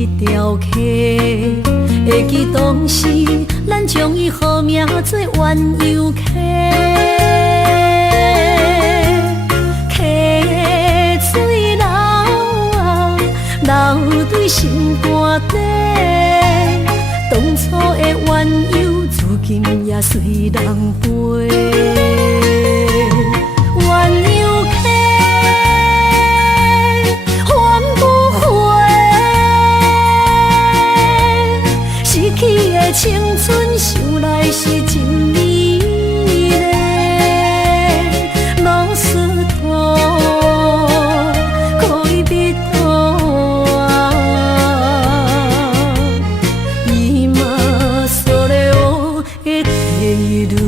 一条溪，会记当时咱将伊号名做鸳鸯溪。溪水流啊，流对心肝底。当初的鸳鸯，至今也随人陪。鸳鸯溪，翻不回，逝去的青春，想来是真美丽。老师徒，可以彼途啊，伊嘛所了的地路。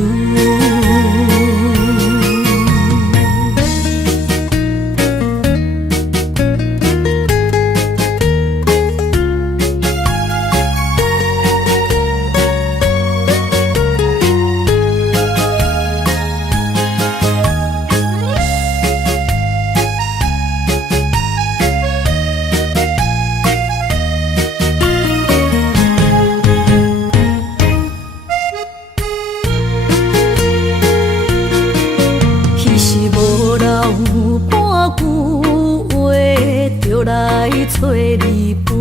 找你陪，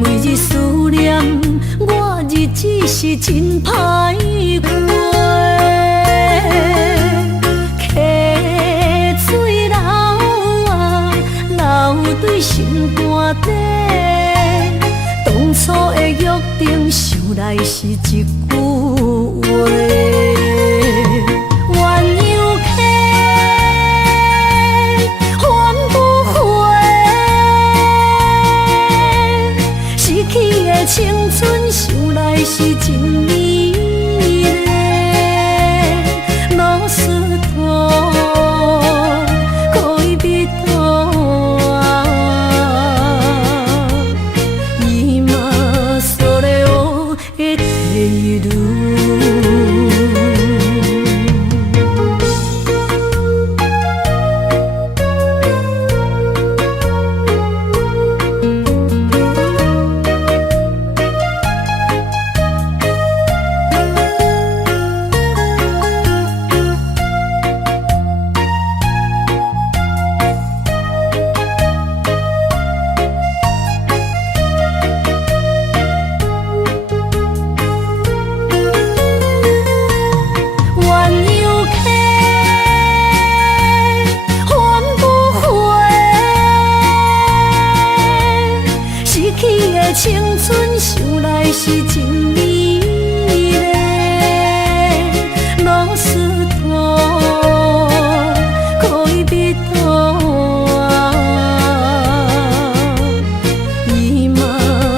每日思念，我日子是真歹过。溪水流啊，流对心肝底。当初的约定，想来是一句话。青春想来是真美丽，老师徒，可以彼途啊，伊嘛所了的地路。青春想来是真美丽，老师徒，可以彼途啊，伊嘛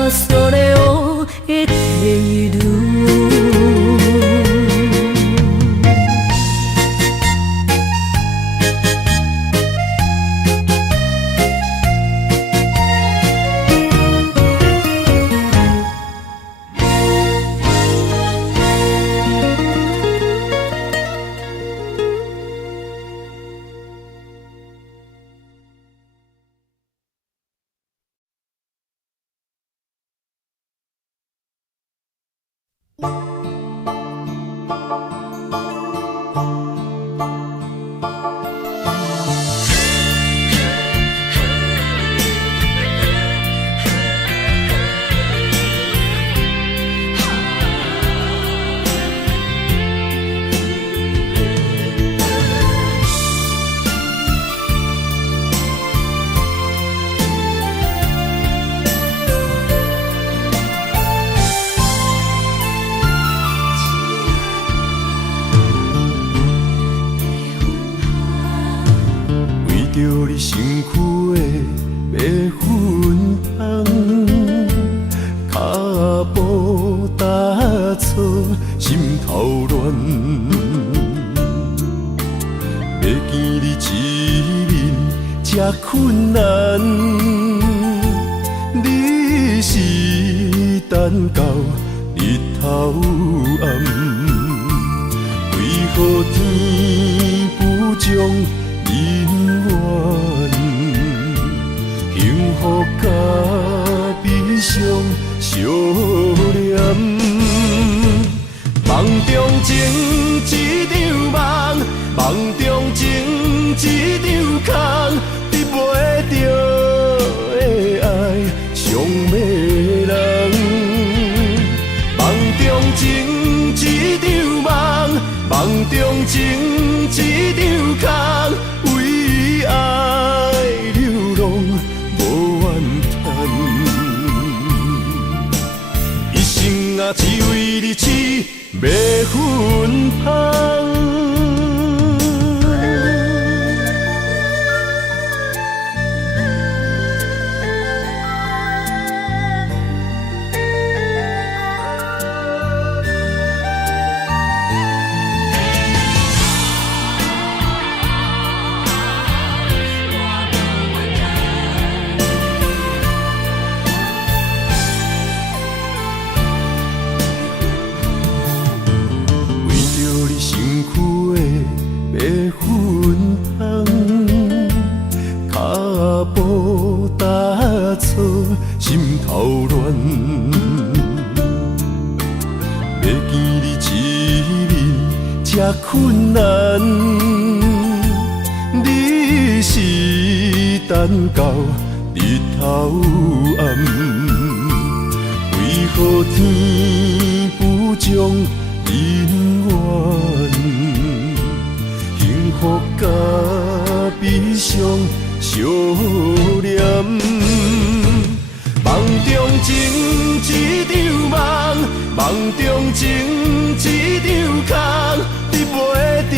所了的地路。着你身躯的麦粉香，脚步踏错，心头乱。要见你一面这困难，你是等到日头暗，为何天不将？因缘幸福甲悲一场空，得袂着的爱上迷人。梦中情一场梦，梦中情一场空，为爱流浪无怨叹。一生啊，只为你痴，袂分芳。心头乱，要见你一面这困难，你是等到日头暗，为何天不将人怨？幸福甲悲伤相连。梦中情一场梦，梦中情一场空，得袂着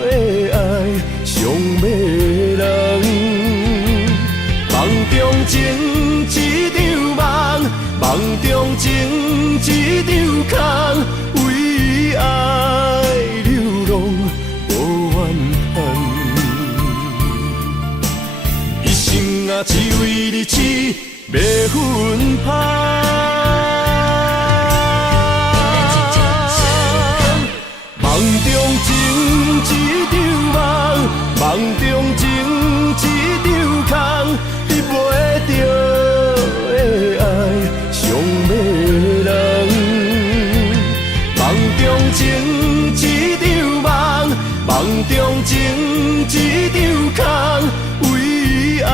的爱上迷人。梦中情一场梦，梦中情一场空，为爱流浪无怨叹。一生啊，只为你痴。袂分芳，梦中情一场梦，梦中情一场空，得袂着的爱上迷人。梦中情一场梦，梦中情一场空，为爱。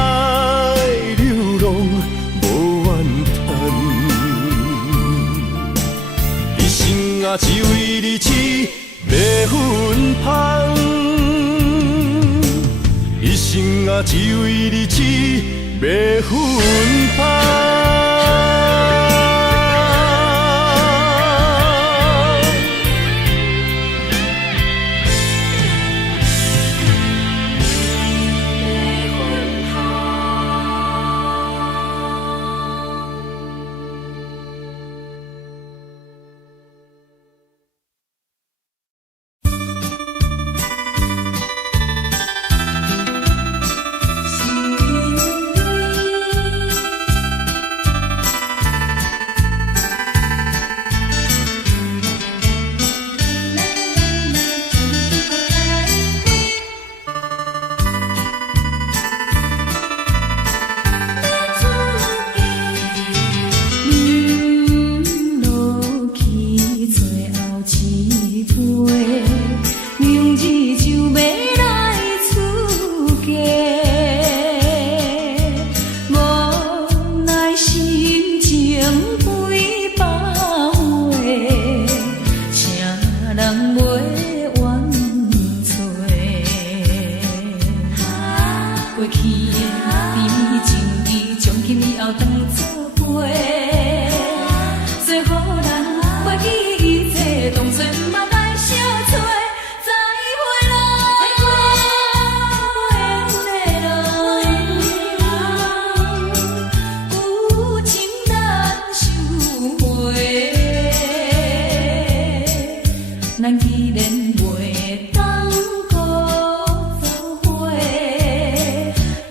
只为你痴，袂分芳。一生啊，只为你痴，袂分芳。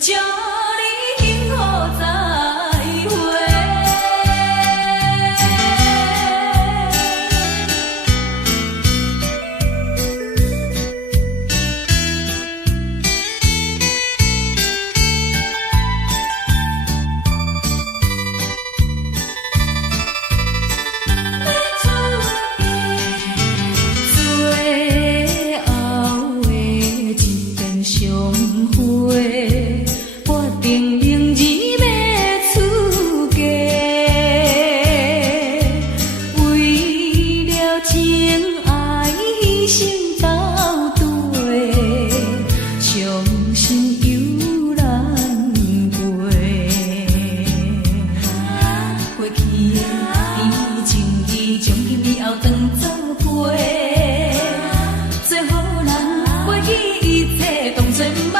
祝你幸福再会。相会，我定能日要出嫁。为了情爱牺牲到底，伤心犹难过。过去的甜情意，从今以后当作陪。做好人，过去一切当作梦。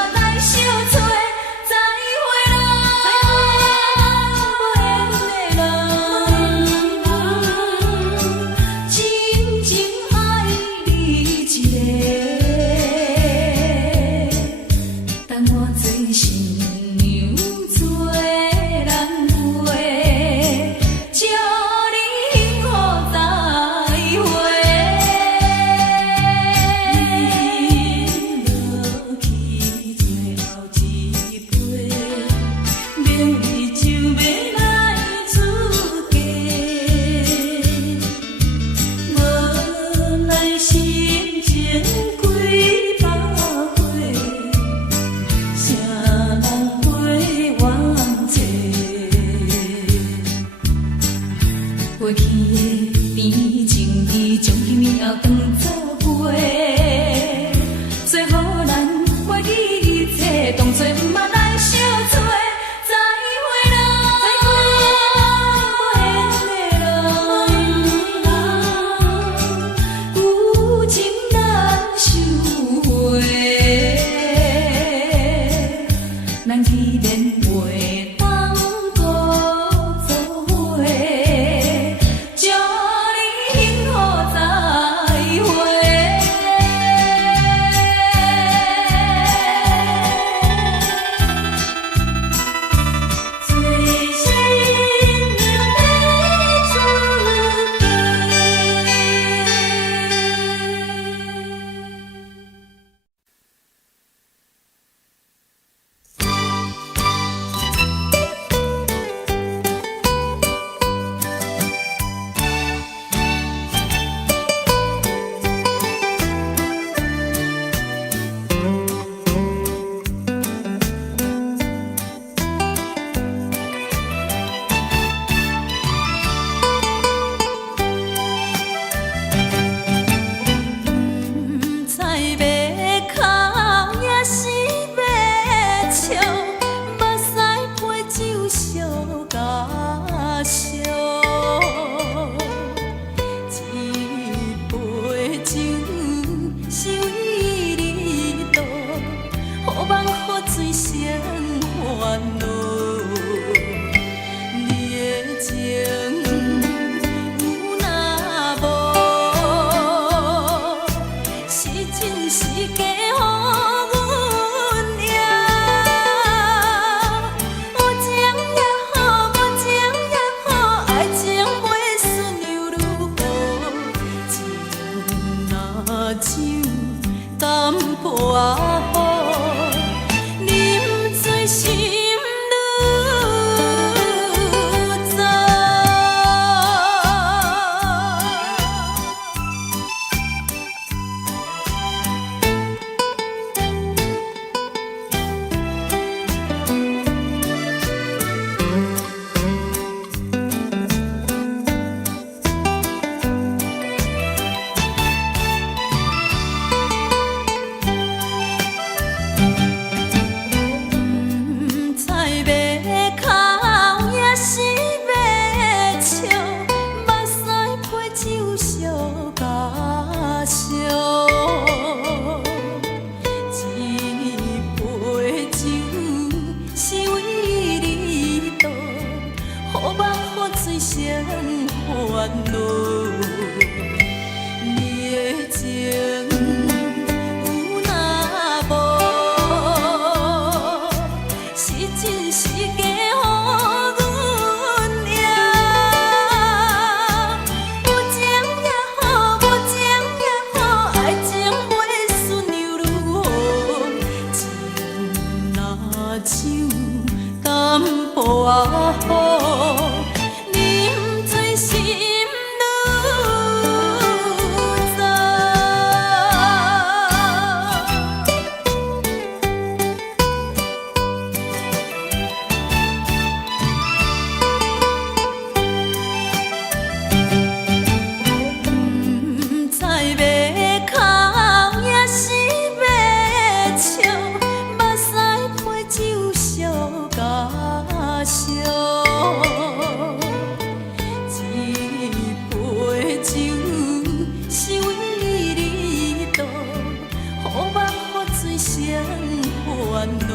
恼。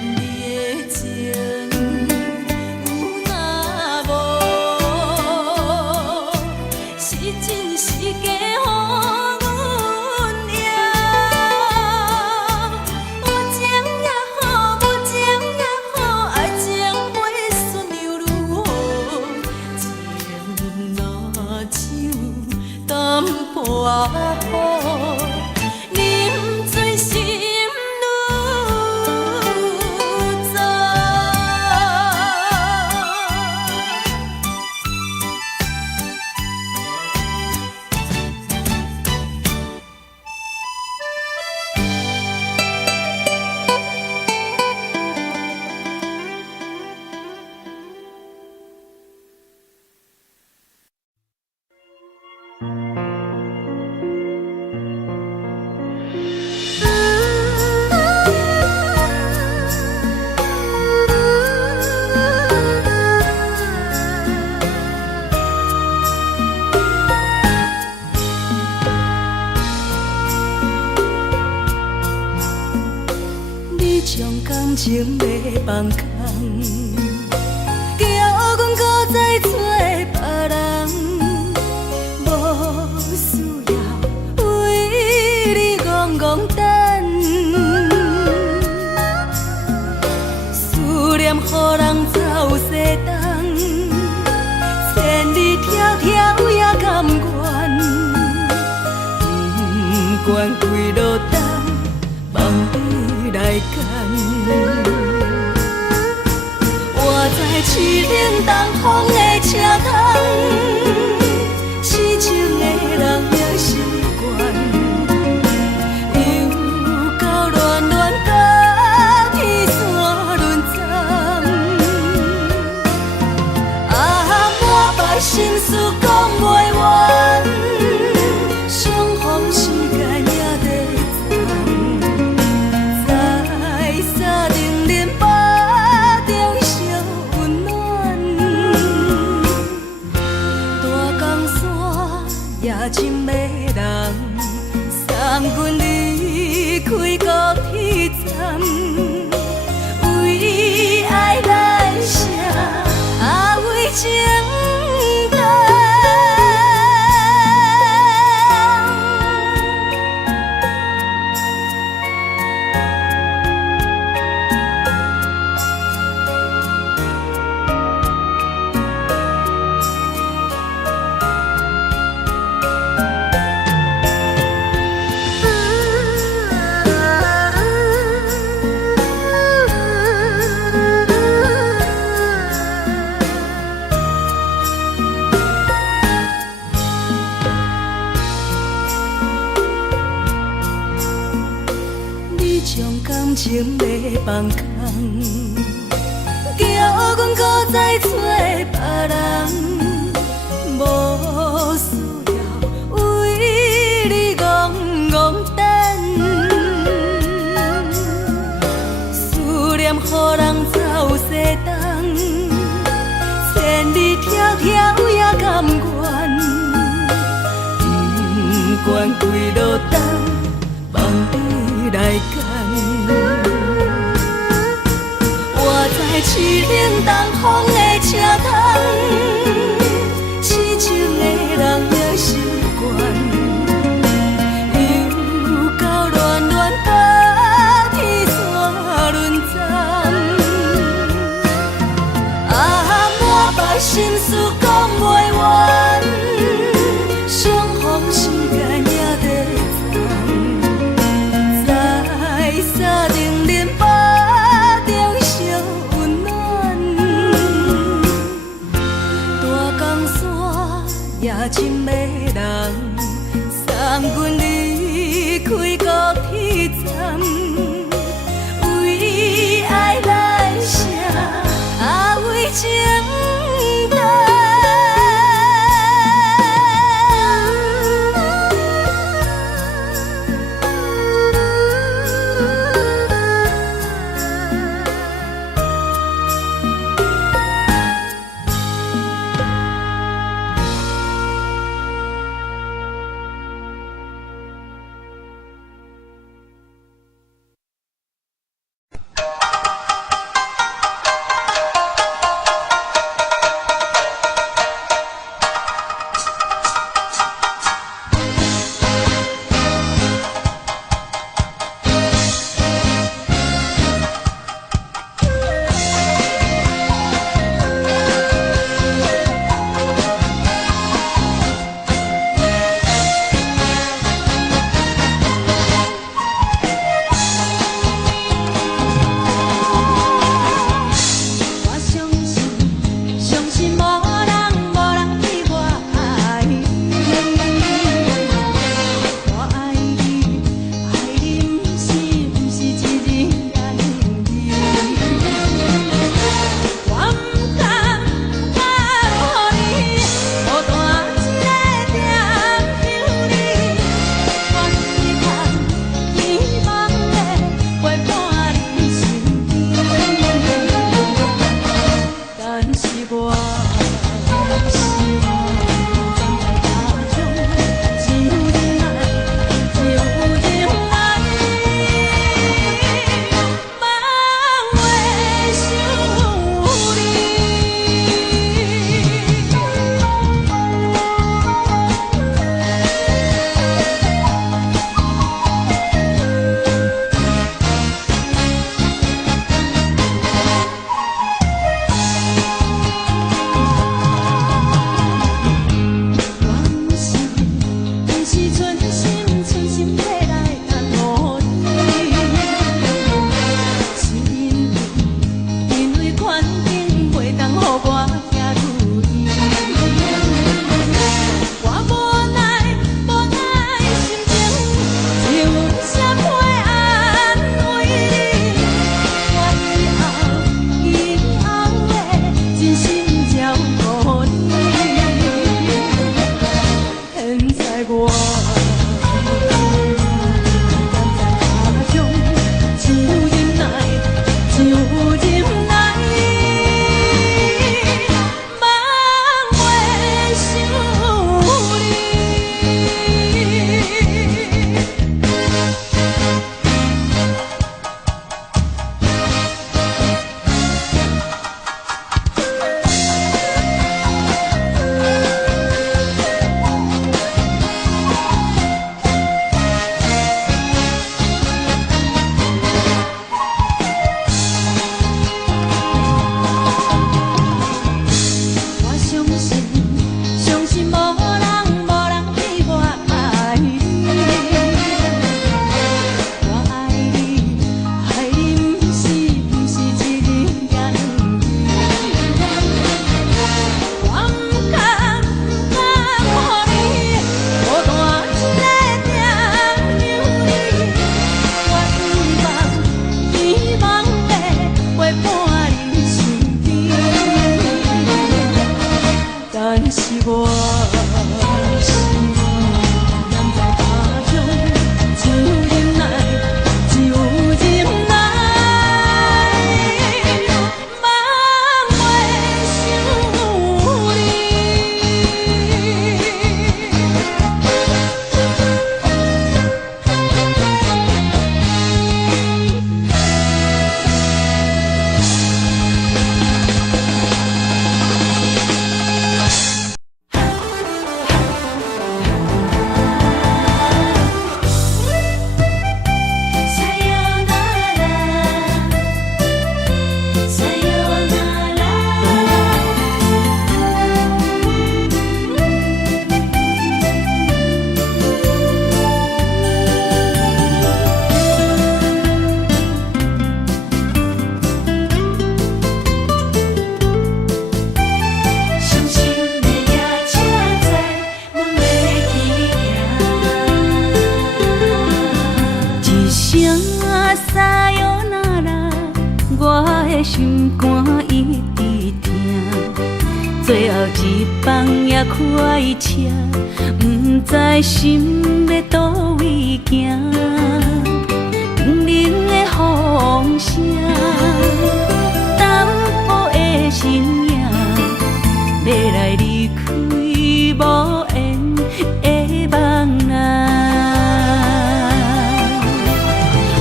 你的情有若无，是真是假乎阮赢。有情也好，无情也好，爱情袂顺又如何？情若像淡薄仔雨，啉醉心愈糟。你将感情要放空，叫阮搁再找别人，无需要为你戆戆等。思念予人走西东，千里迢迢也甘愿，不管几落冬，梦你来干。我在凄冷东风的车窗，痴情的人也习惯，又到恋恋甲天山沦陷。啊，满腹心事讲袂完，相逢时间也在站。在沙丁林巴中烧温暖，大江山夜深的人，送阮离开高铁站，为爱来写，啊为情重。你将感情要放空，叫阮搁再找别人，无需要为你戆戆等。思念予人走西东，千里迢迢也甘愿，不管几落冬，梦你来干。我在凄冷东风的车窗，痴情的人也习惯，又到恋恋甲天山沦陷。啊，满腹心事讲袂完，相逢时间也在站。在沙丁林巴中烧温暖，撒哟那拉，我的心肝一直疼。最后一棒也开车，不知心要倒位行。冷冷的风声，淡薄的身影，要来离开无缘的梦啊。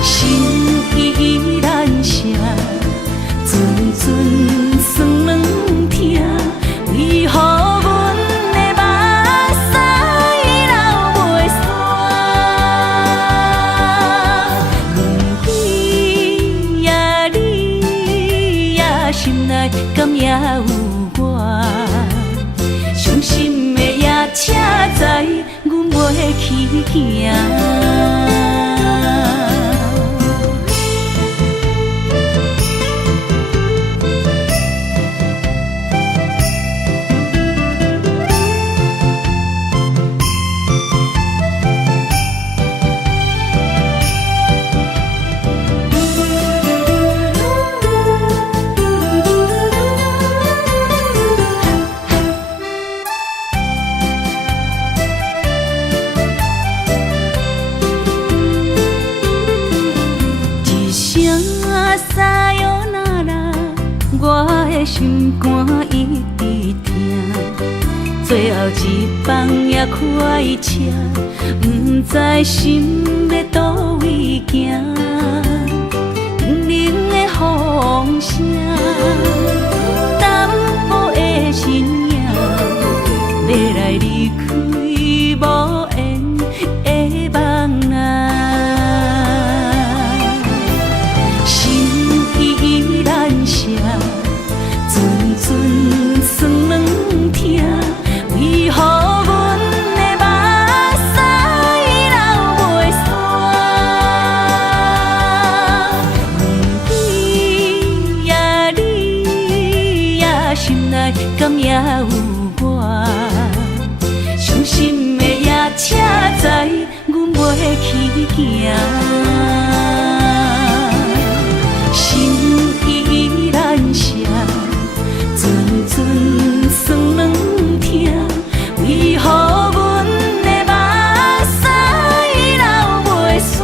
心依然舍，阵阵酸软疼，为何阮的目屎流袂煞？轮回呀，你呀，心内敢也有我？伤心的夜车载，阮袂去行。撒哟那拉，我的心肝一直疼。最后一棒也开车，不知心要倒位行。冷冷的风声，淡薄的身影，要来离开无缘的梦啊。阵阵酸软疼，为何阮的目屎流袂煞？轮回呀，你呀，心内敢也有我？伤心的夜车载，阮袂去行。心依然舍，阵阵酸软疼，为何阮的目屎流袂煞？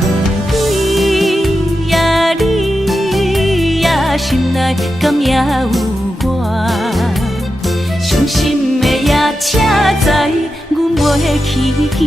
轮回呀，你呀，心内敢也有我？伤心的夜车载，阮袂去行。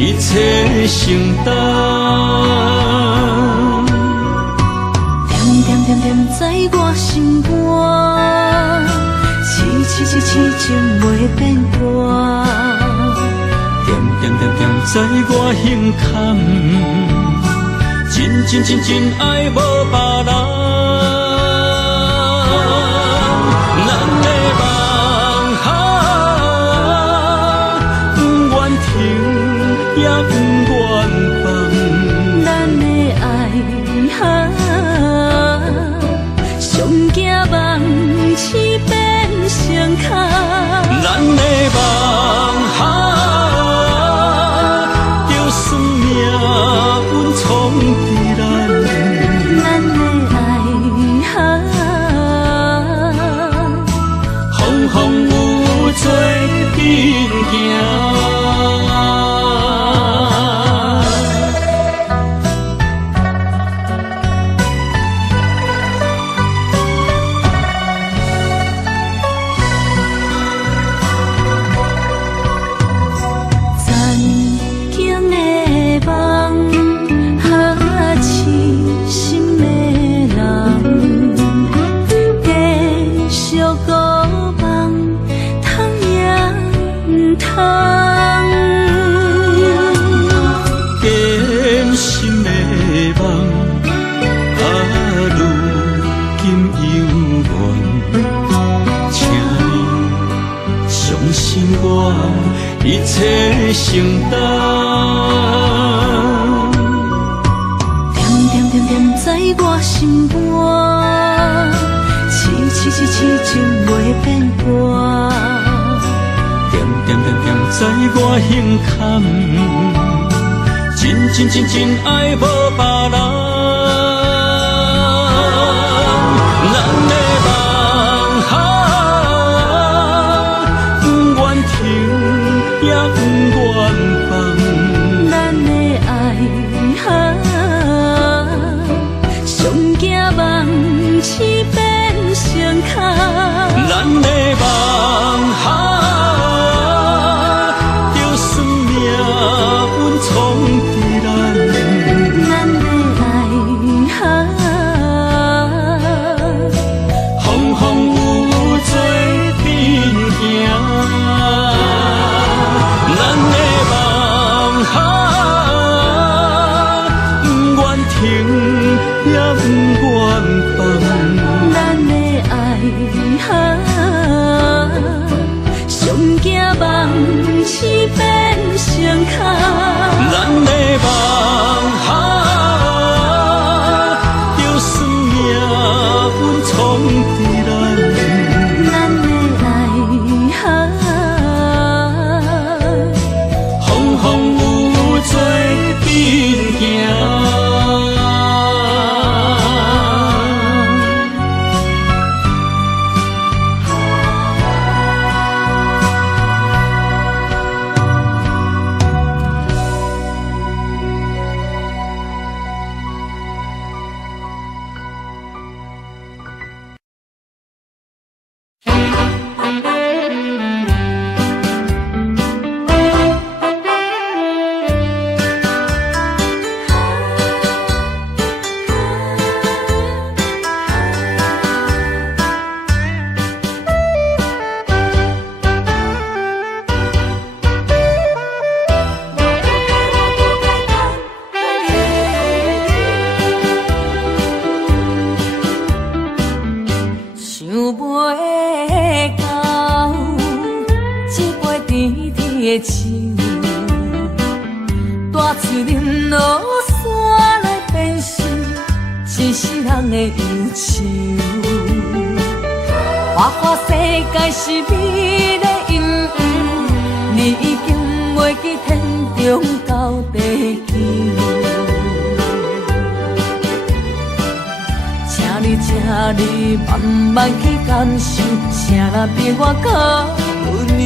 一切承担，点点点点在我心肝，痴情袂变卦，点点点点在我胸坎，真爱无别人。上惊梦，风有做阵行。一切承担，点点点点在我心肝，痴情袂变卦。点点点点在我胸坎，真爱无别人。咱的梦不愿停，也不愿放。咱的爱上惊梦痴变成空。咱的梦就算命运闯伫咱。咱的爱风有做阵行。咱的梦不愿停，也不愿放。咱的爱上惊梦痴变成空。咱的梦就算命运闯伫咱。咱的爱风有做阵行。大树林落山来变成一世人的忧愁，花世界是美的阴影，你已经袂记天中到地球。请你慢慢去感受，啥人比我较温柔。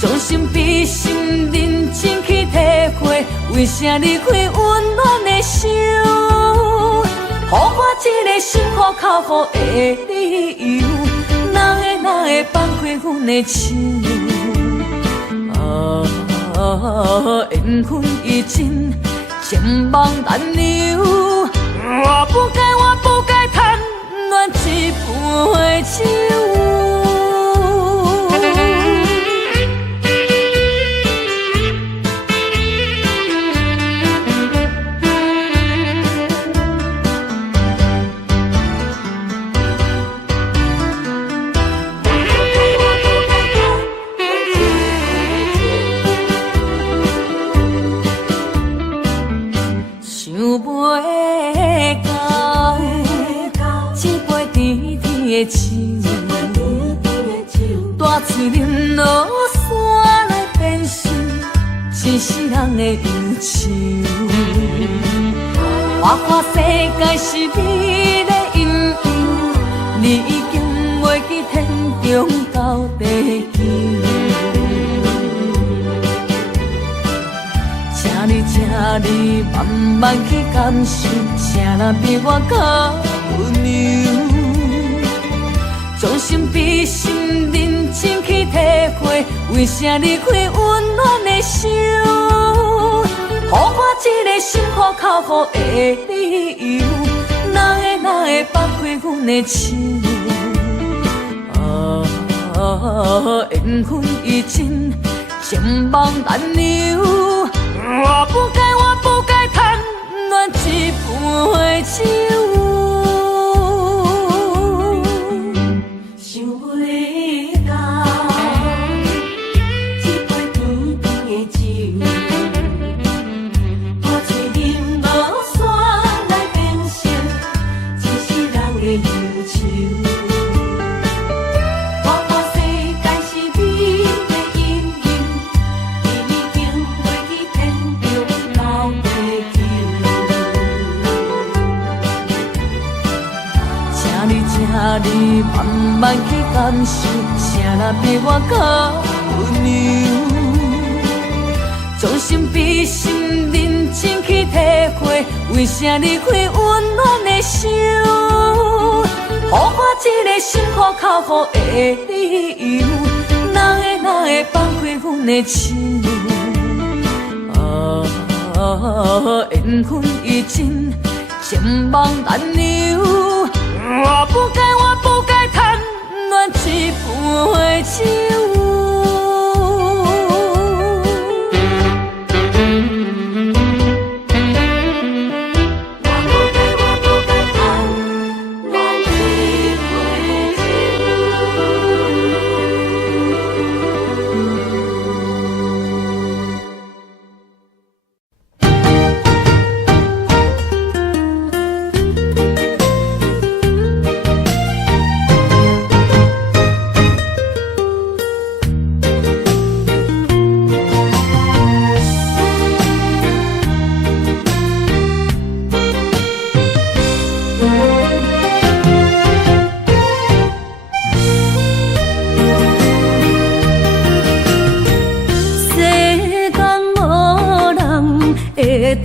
将心比心，认真去体会，为啥离开温暖的手？予我一个心苦口苦的理由，哪会放开阮的手？缘分已尽，前望难留。我不该贪恋一杯酒。大树林落山来变成一世人的忧愁，花世界是美的阴影，你已经袂记中到地球。请你慢慢去感受，啥人比我较温柔？将心比心，认真去体会，为啥离开温暖的手？予我一个心苦口苦的理由，哪会放开阮的手？缘分已尽，情网难留。我不该贪恋一杯酒，想要你到一杯甜甜的酒，我醉饮落山来变成一世人的忧愁。你慢慢去感受，啥人比我较温柔？将心比心，认真去体会，为啥离开温暖的手？予我一个心苦口苦的理由，哪会放开阮的手？缘分已尽，情网难留。我不该贪恋一杯酒。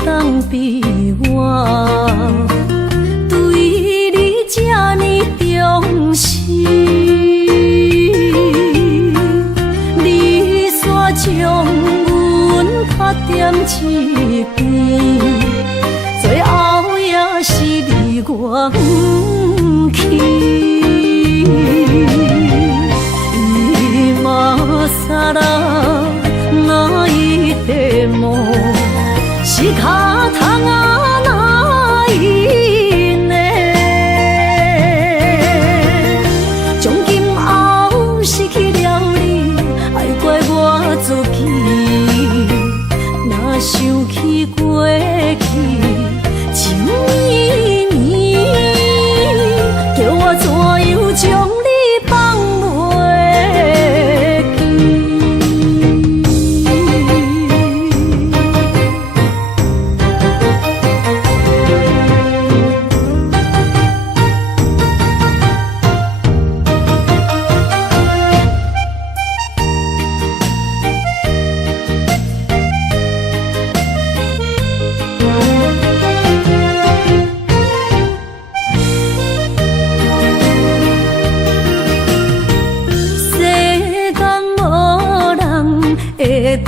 当比我对你这呢重视，你煞将阮拍点一边，最后也是离我不去。今ら泣いても仕方がないね。从今后失去了你，爱怪我自己。若想起过去情绵绵，叫我怎样将你放袂记？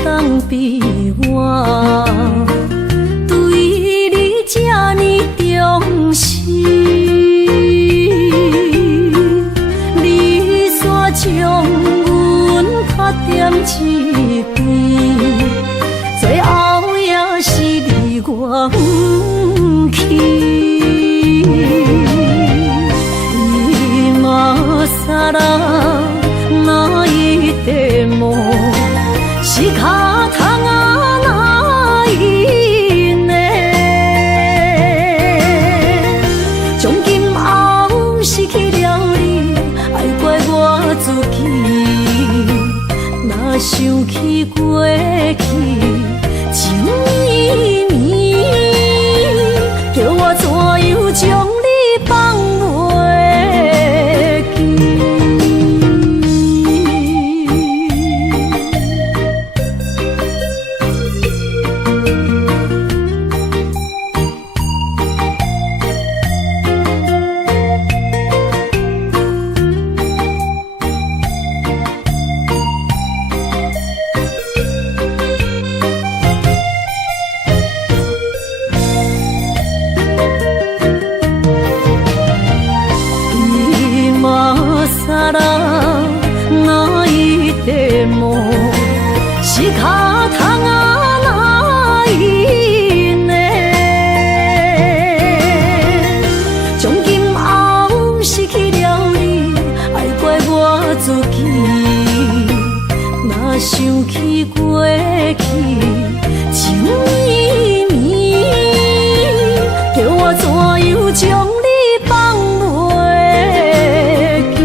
当比我对你这呢重视，你煞将阮拍点一边，最后也是离我不去。今さら泣いても仕方がないね。从今后失去了你，爱怪我自己。若想起过去情绵绵，叫我怎样将你放袂记？人哪一地梦，是脚痛啊哪一呢？从今后失去了你，爱怪我自己。若想起过去，情绵绵，叫我怎样将你放袂记？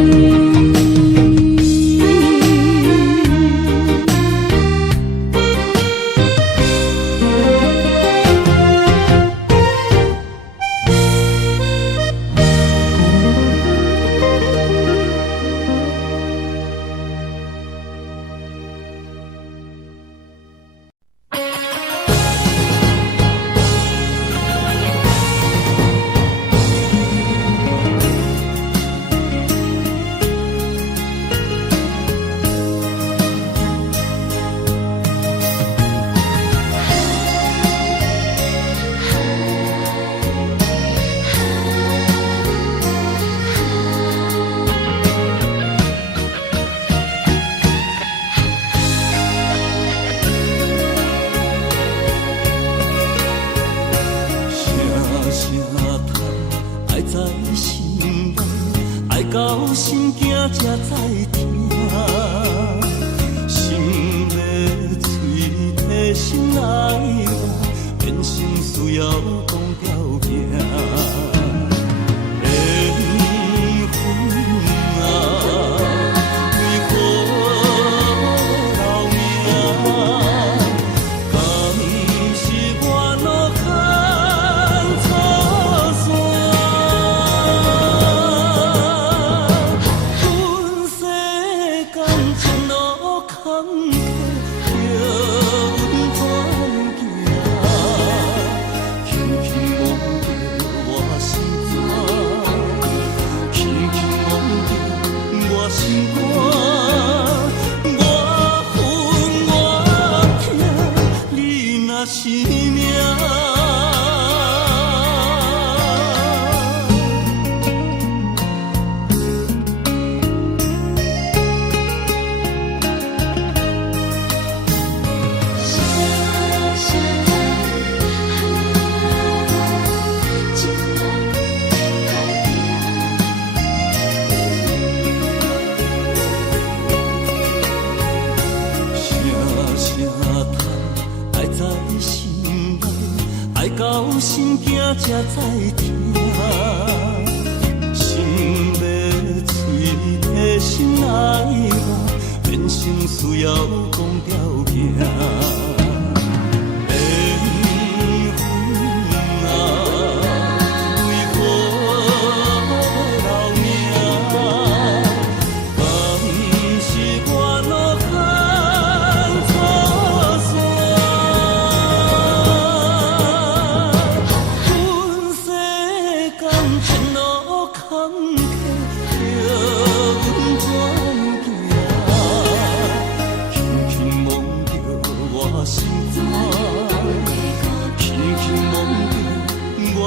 到心惊才知听，心要嘴替心来话，变成需要讲条件。缘分啊，为何留名？敢是我脑壳错散？是命。到心惊才知听，心要嘴替心来话，变成需要讲条件。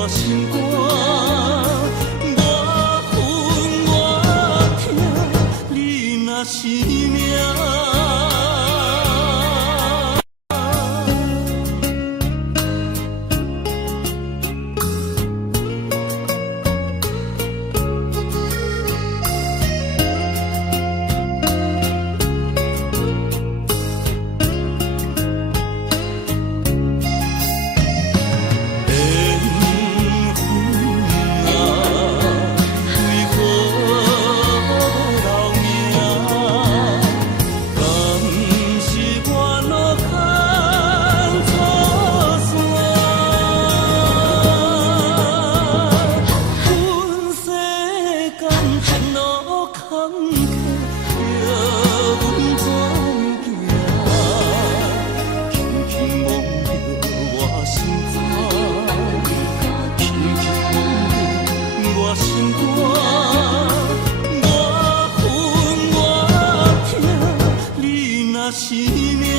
心肝，我分我疼，你若是命。是命。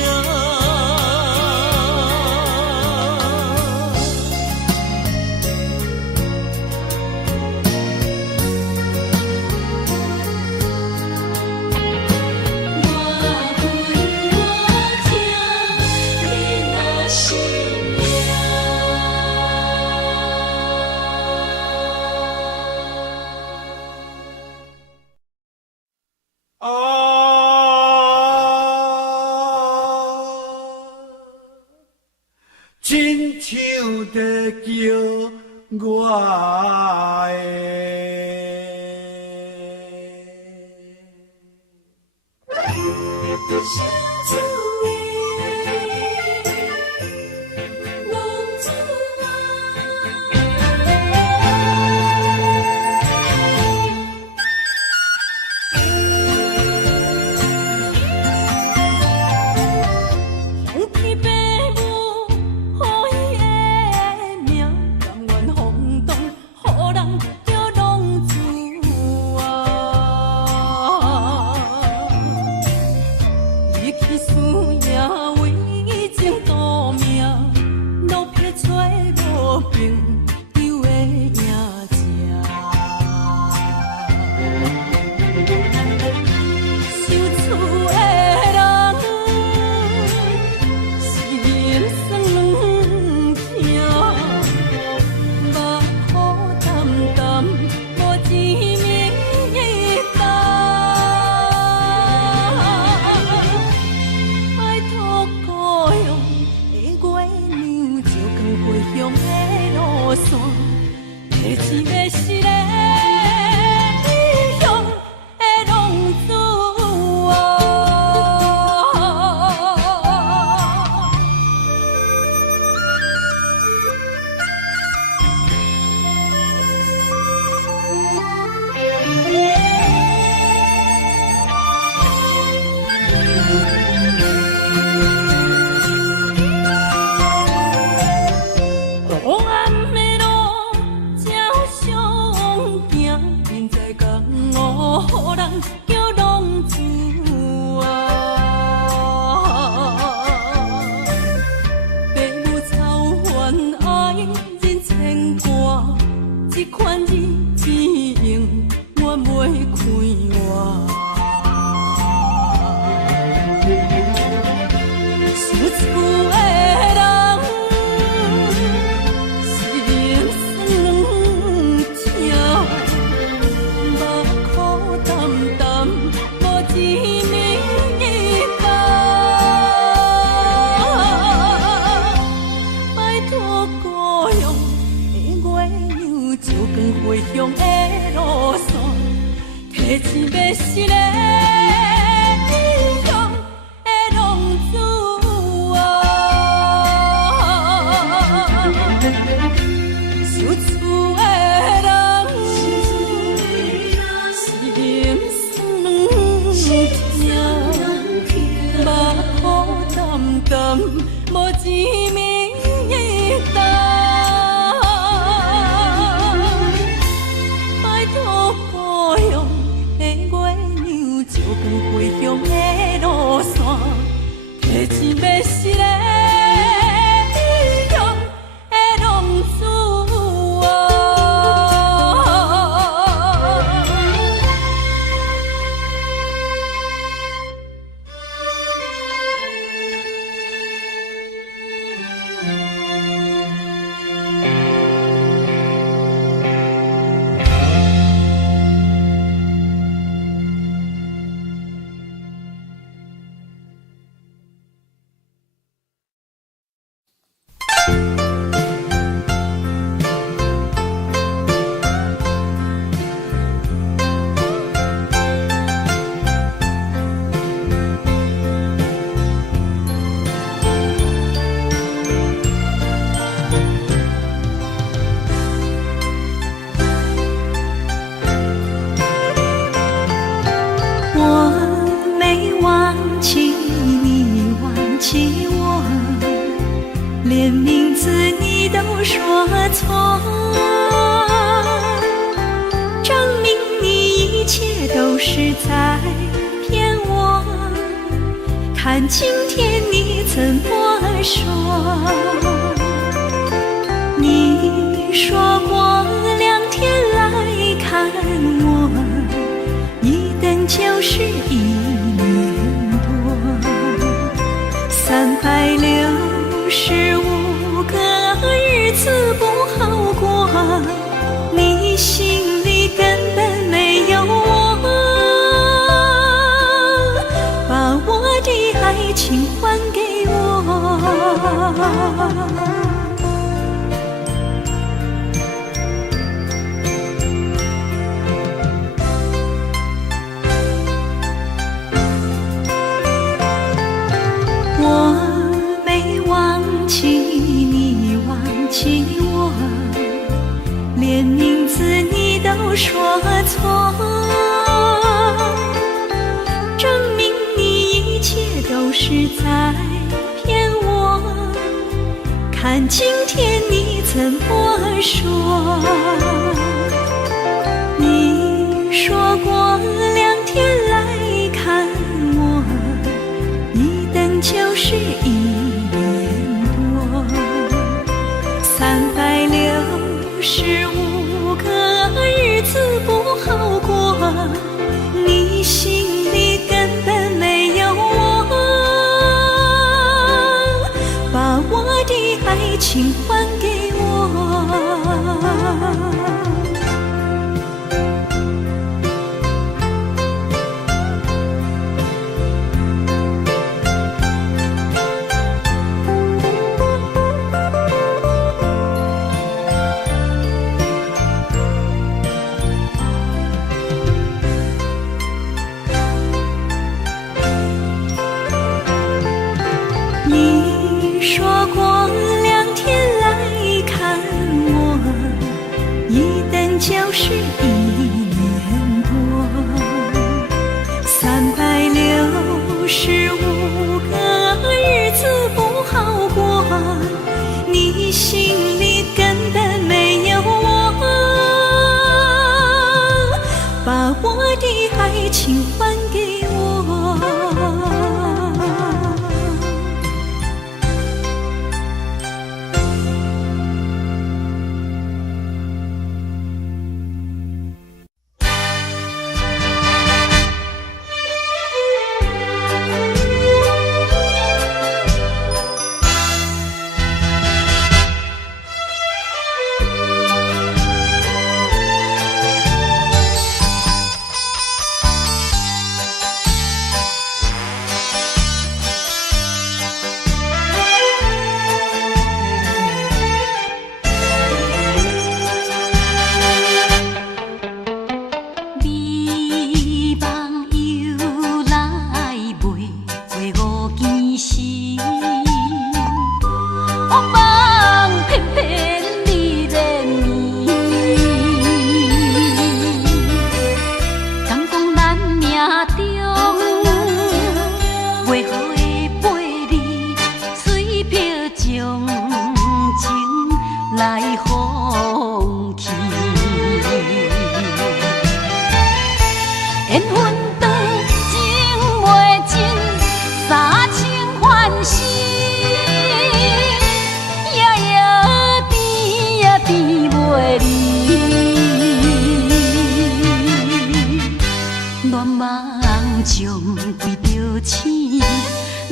看今天你怎么说？你说过2天来看我，一等就是1年多，365个日子不好过，你心里根本没有我，把我的爱情还给我。你说过2天来看我，一等就是1年多，365个日子不好过，你心里根本没有我，把我的爱情还给我。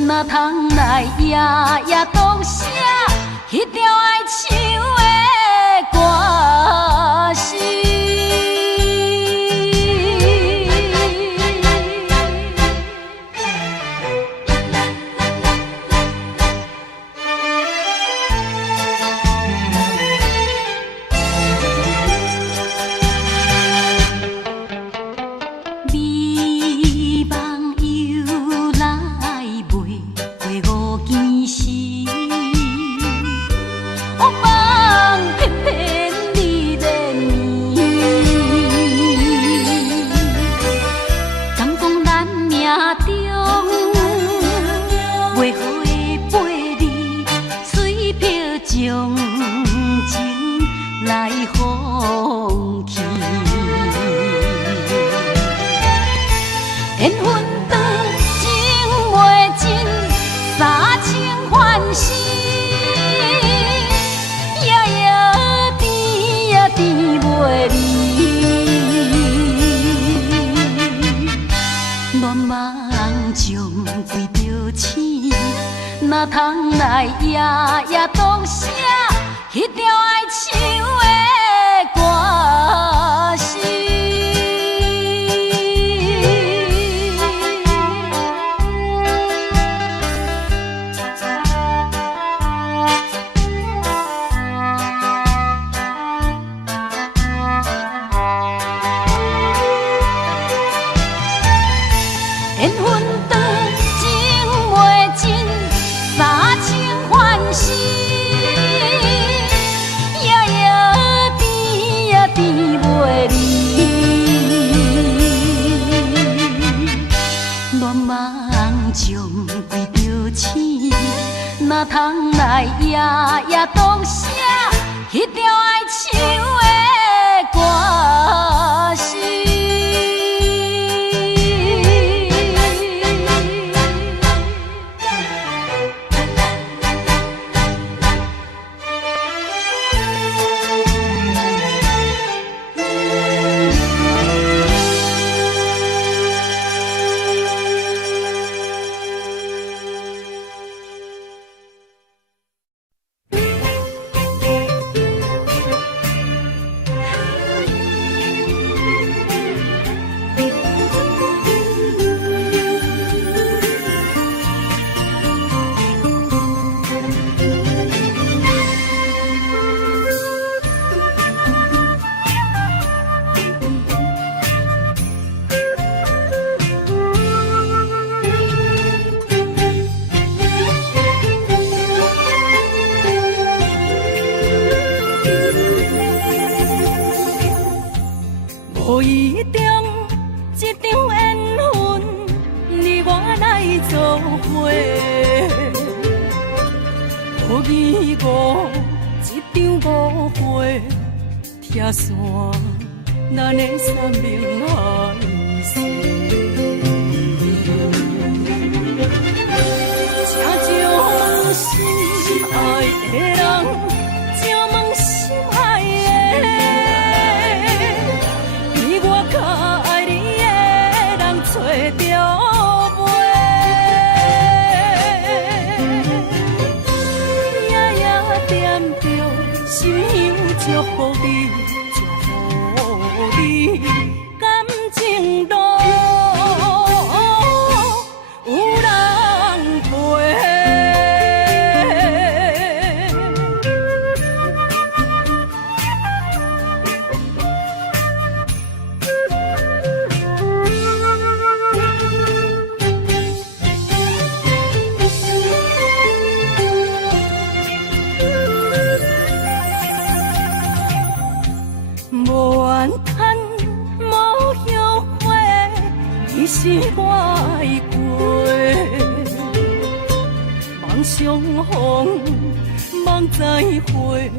哪通来夜夜讲写迄条爱唱的歌词？哪通来夜夜讲写迄条爱唱的歌词？缘分长，情袂尽，三情换死，夜夜甜也甜袂离。乱梦将规条星，哪通来来夜夜读写迄条爱唱的歌词。无意中一场缘分，你我来做伙。无意误一场误会，拆散咱的三明海誓。请将心爱的人，请问心爱的。找着袂，夜夜惦着，心香祝福你，祝福你，感情路有人陪。是我的过，梦相逢，梦再会，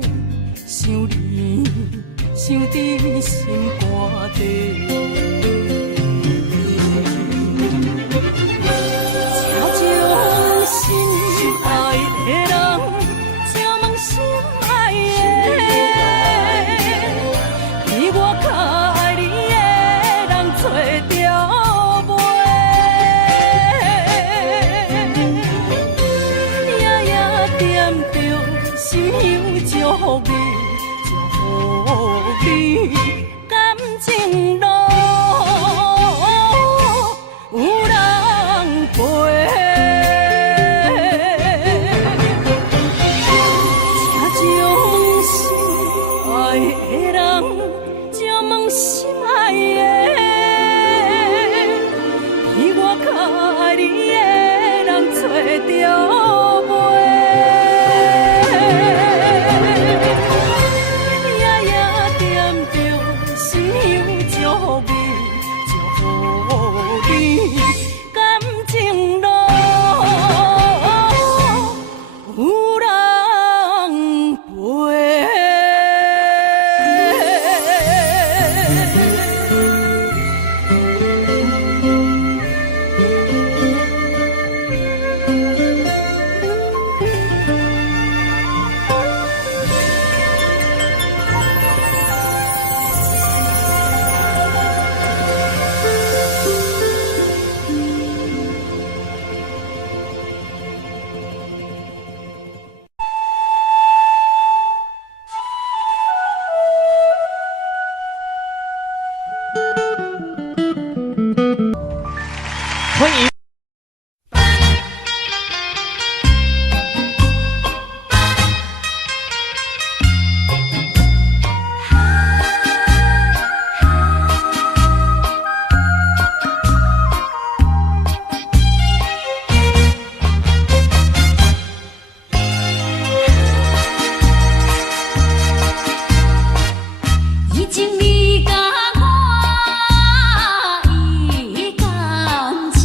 想你，想伫心肝底。请将心爱的人，请问心爱的，比我较爱你的人找着。心香祝福你，祝福你，感情路有人陪。请将心爱的人，请问心爱的，比我较爱你的人找着。欢迎。已经你甲我已感情。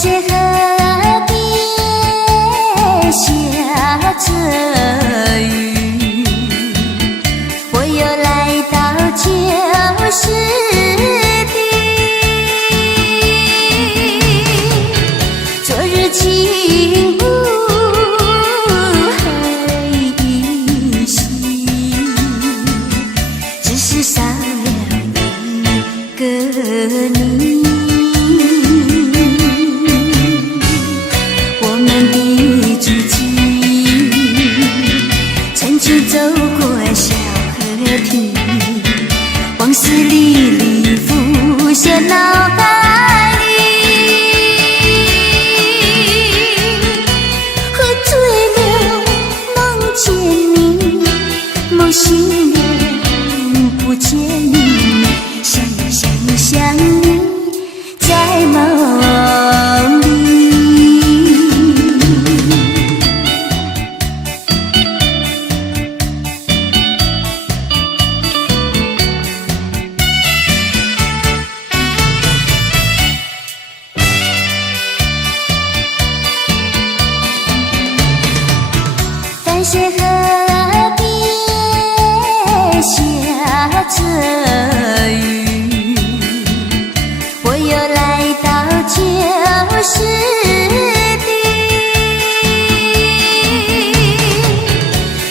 谢河边下着雨，我又来到旧时地。昨日情不还依稀，只是少了一个你。走过小河堤，往事历历浮现脑海里。喝醉了梦见你，梦醒了不见你，想你在梦里。淡水河边下着雨，我又来到旧时地。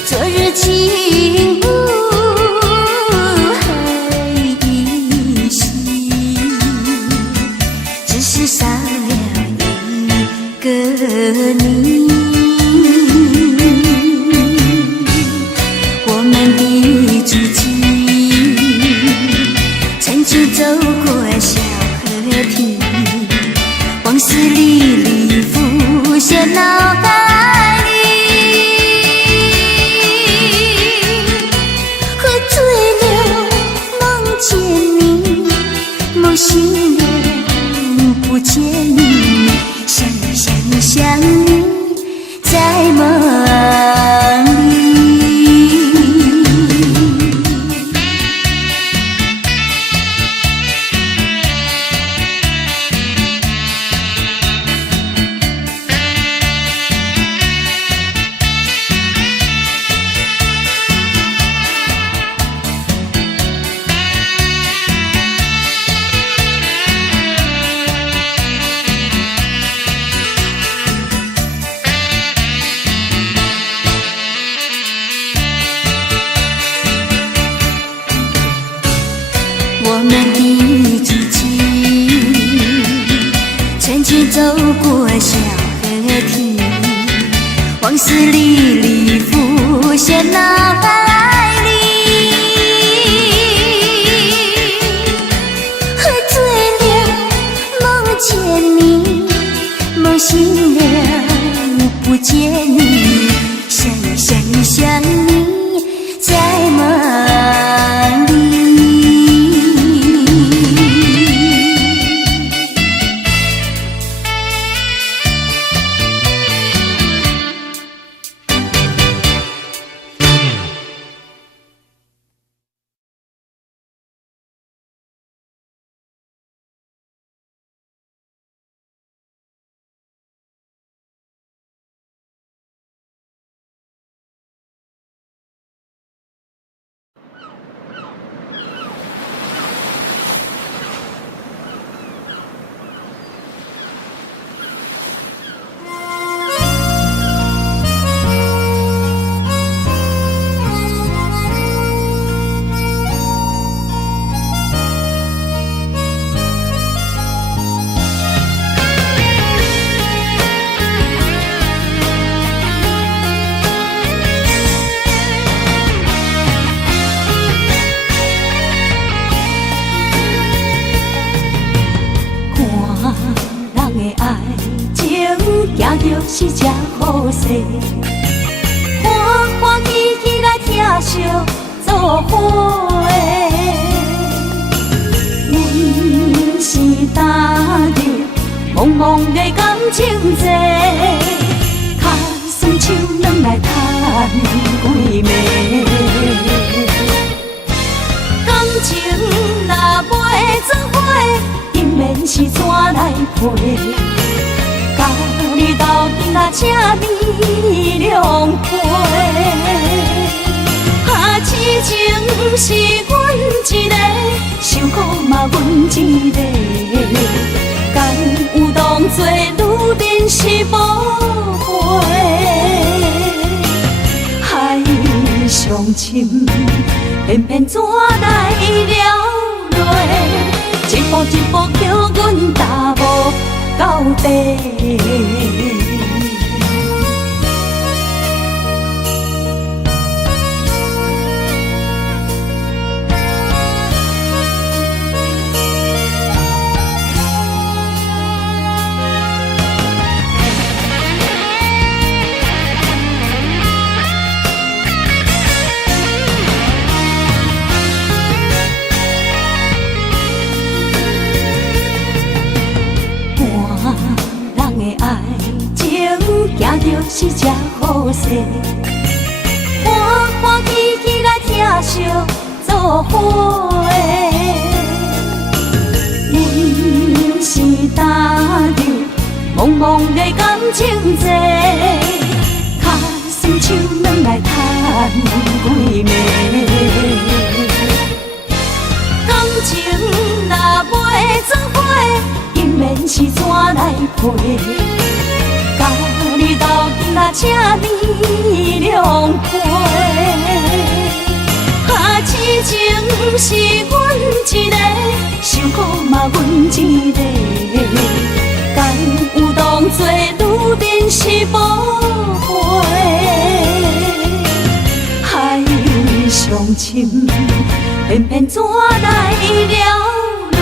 昨日情不还依稀，只是少了一个你。走过小河堤，往事历历浮现脑海里。喝醉了梦见你，梦醒了不见你，想你在梦里。我们的足迹，曾经走过小河堤，往事历历浮现脑海里。喝醉了梦见你，梦醒了不见你，想你在梦里。是这好势，欢欢喜喜来听相作伙的。阮是踏入茫茫的感情债，脚酸手软来叹几暝。感情若袂做伙，因免是怎来陪？你斗阵啊，请你谅陪。啊，痴情是阮一个，受苦嘛阮一个，敢有当作女人是无悔？海上深，偏偏怎来了落？一步一步叫阮踏无到底。行就是这好势，欢欢喜喜来疼惜做伙的。阮是担着茫茫的感情债，卡酸手软来赚几暝。感情若袂做伙，因免是怎来陪？甲你斗阵啊，请你谅陪。啊，痴情是阮一个，受苦嘛阮一个，敢有当作女人是无悔？海上深，偏偏怎来了落？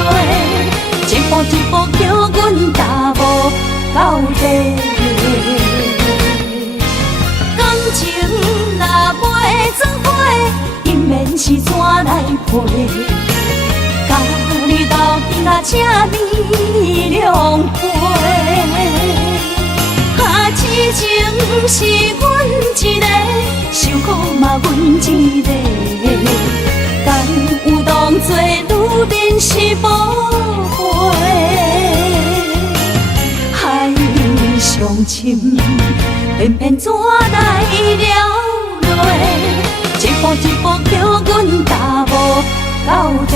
一步一步叫阮踏无到底。感情若袂做伙，因免是怎来陪？甲你斗阵啊，请你谅陪。啊，痴情是阮一个，受苦嘛阮一个，敢有当作女人是无悔？海上深，偏偏怎来了落？一步一步叫阮踏无到底。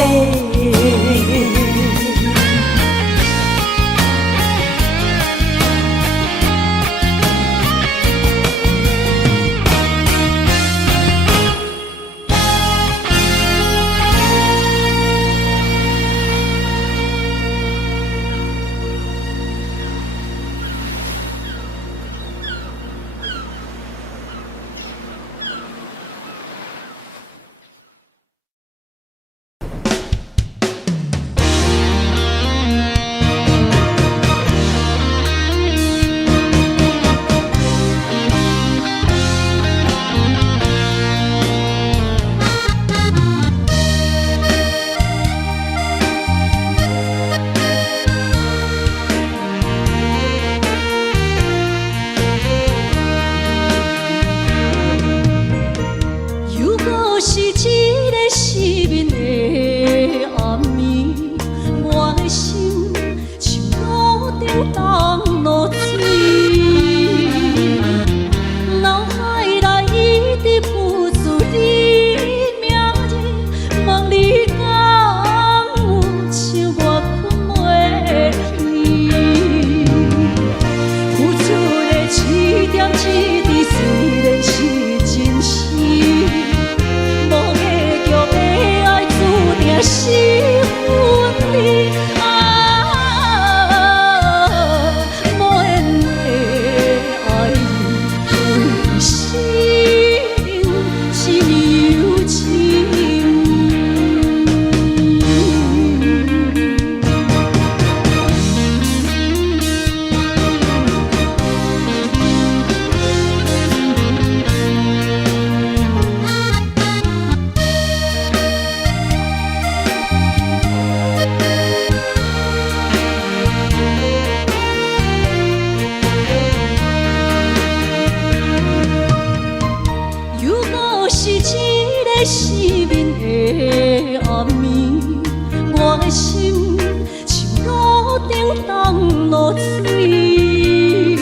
心像路顶冻落水。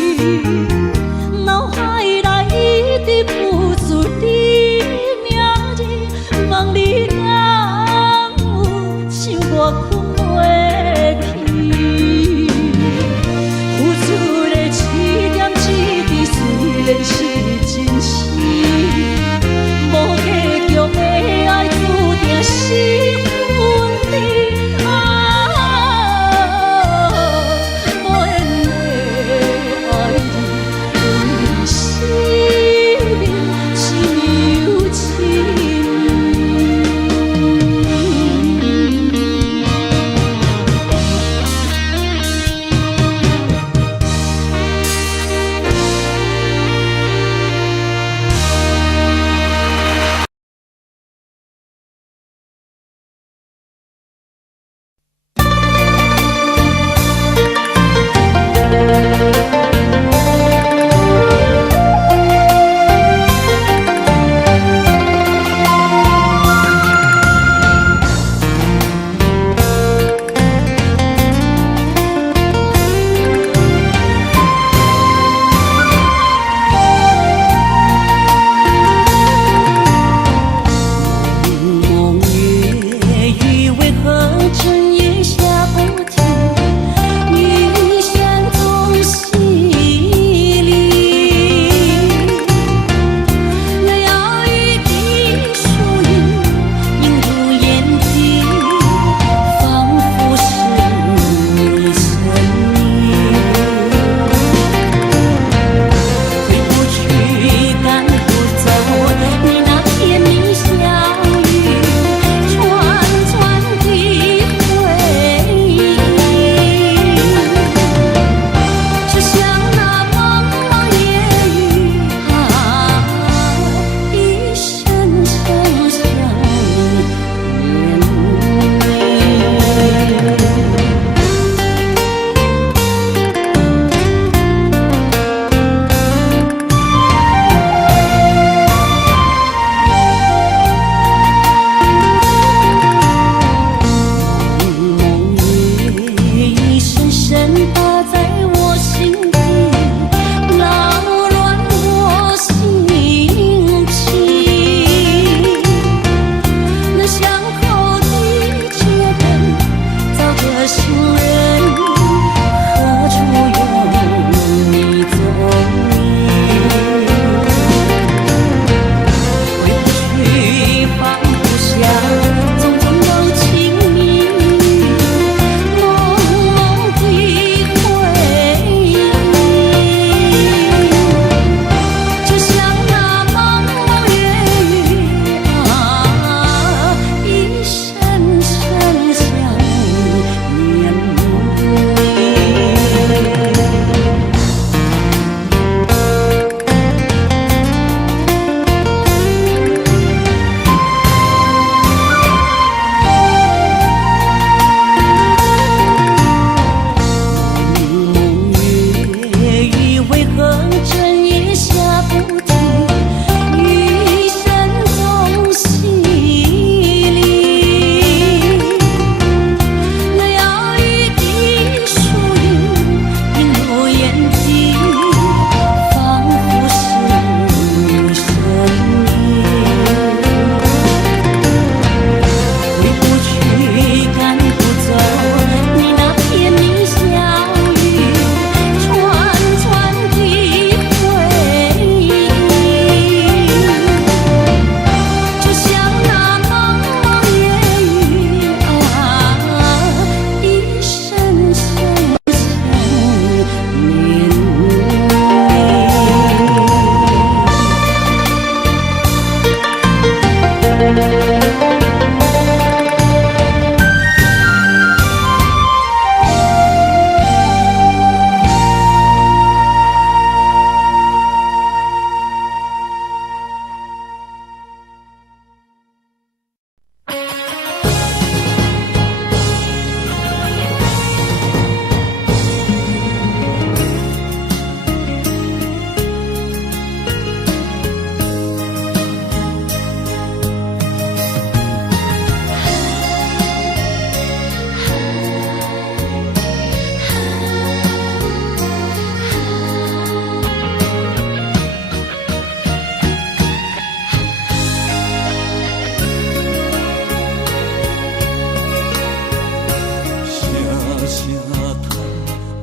通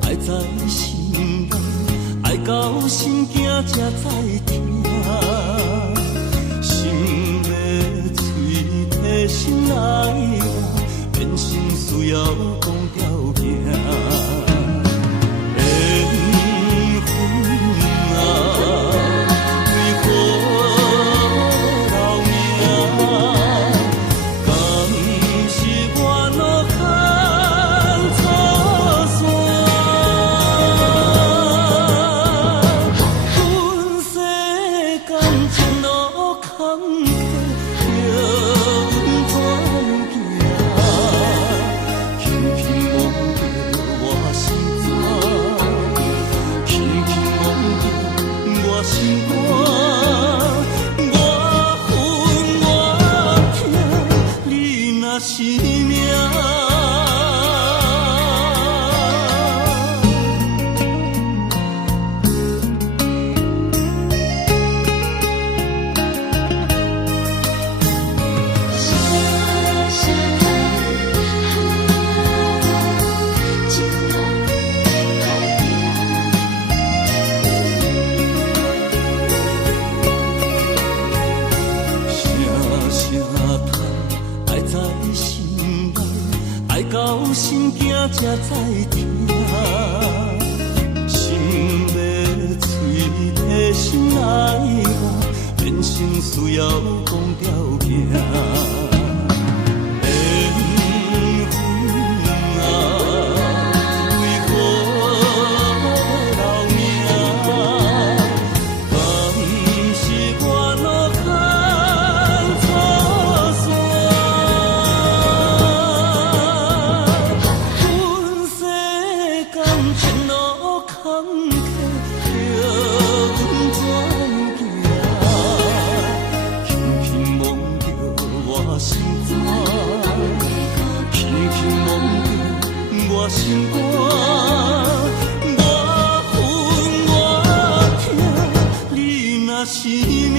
爱在心内，爱到心惊才知听。心要嘴替心爱我，变成需要讲条件。才知听，心要嘴替心爱我，变成需要讲条件。心肝，我恨我痛，你若是命。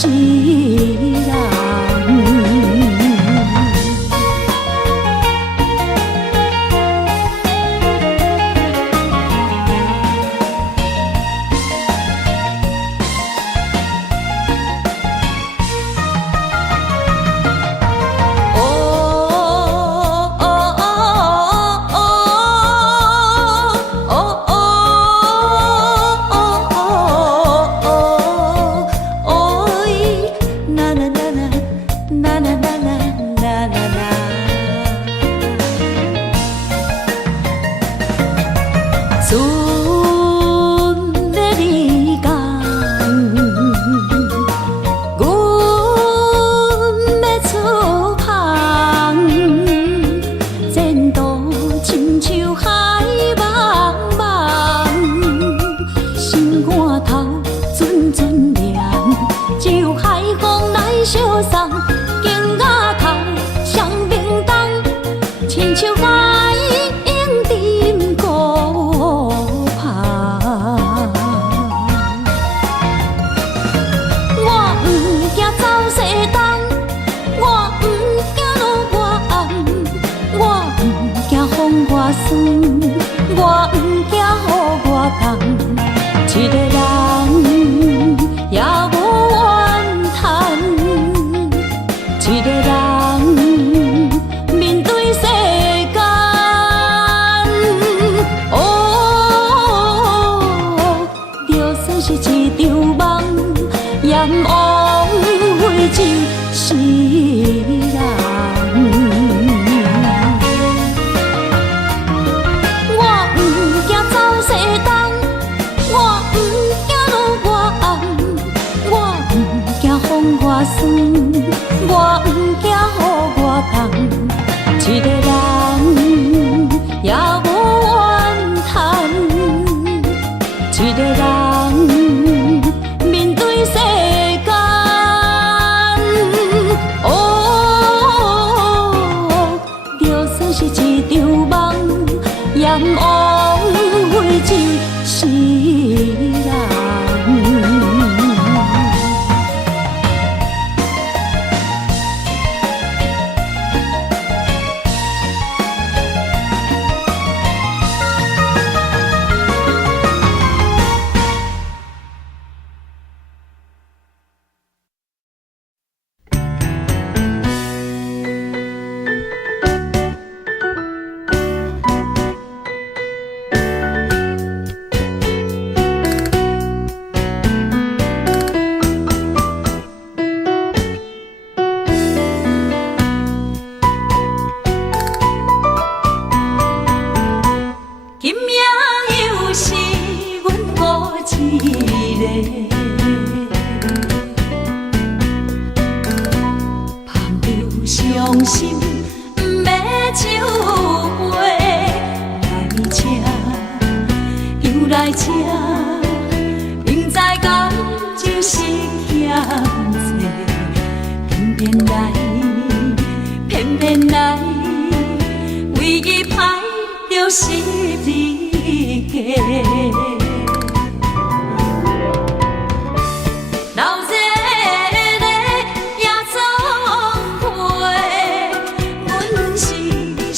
是人。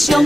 伤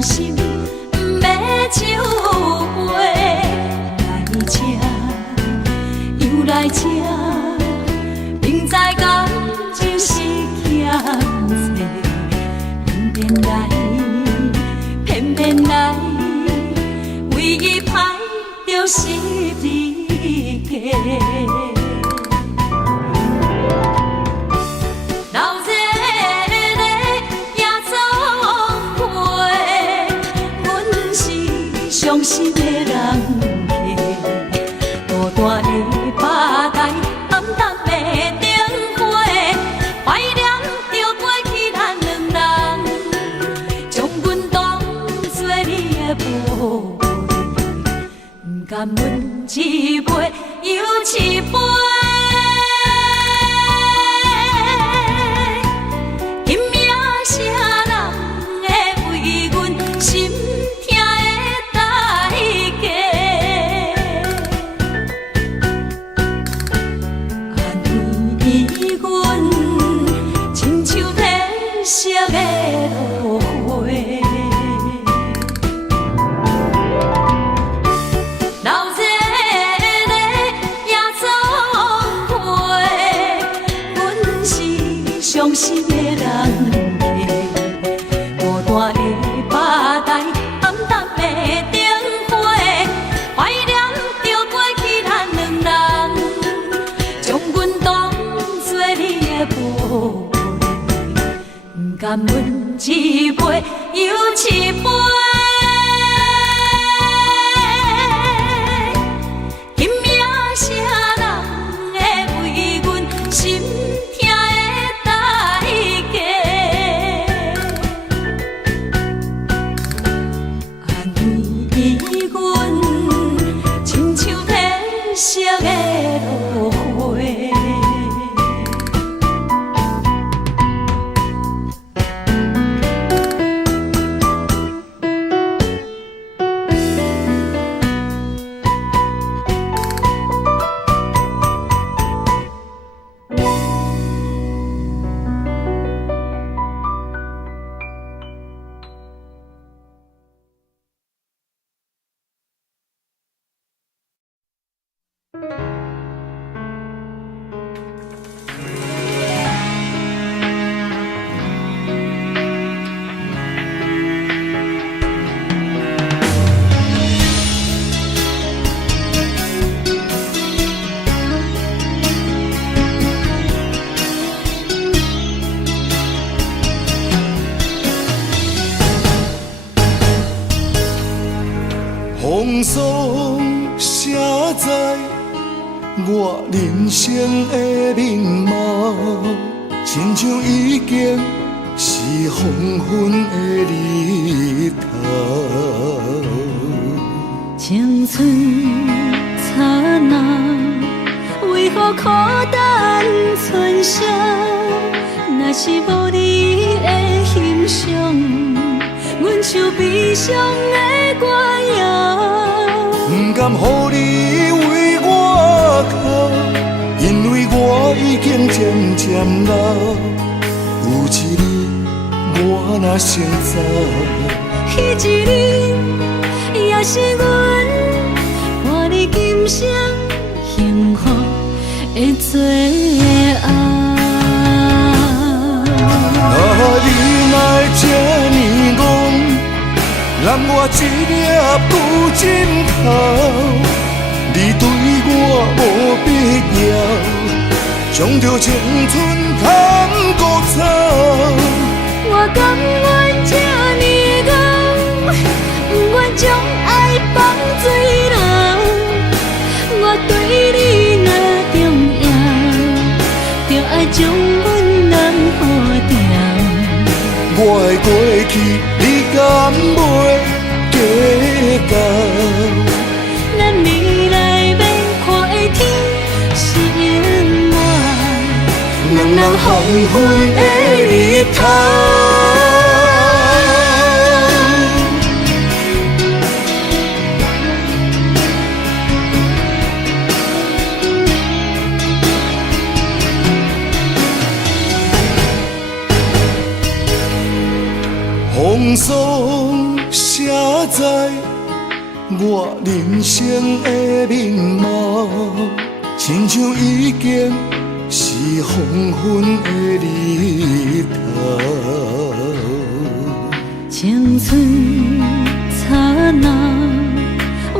心，不心的人客，孤单的吧台，暗淡的灯花，怀念着过去咱两人，将阮当作你的宝贝，不甘阮一杯又一杯。伤心的人客，孤单的吧台，暗淡的灯花，怀念着过去咱两人，将阮当作你的宝贝，不甘阮一杯又一杯。风霜写在我人生的面貌，亲像已经是黄昏的日头。青春刹那，为何孤单存剩？若是无你的欣赏，阮像悲伤的歌谣。不甘予你为我哭，因为我已经渐渐老。有一日我若先走，彼一日也是阮伴你今生幸福的最后。你哪会这呢戆？揽我一粒旧枕头，你对我无必要，将着青春通孤草。我甘愿这呢戆，不愿将爱放水流。我对你若重要，就爱将阮人付掉。我的过去，你敢袂计较？咱未来要看的天是永远，两人黄昏的日头。风霜写在我人生的面貌，亲像已经是黄昏的日头。青春刹那，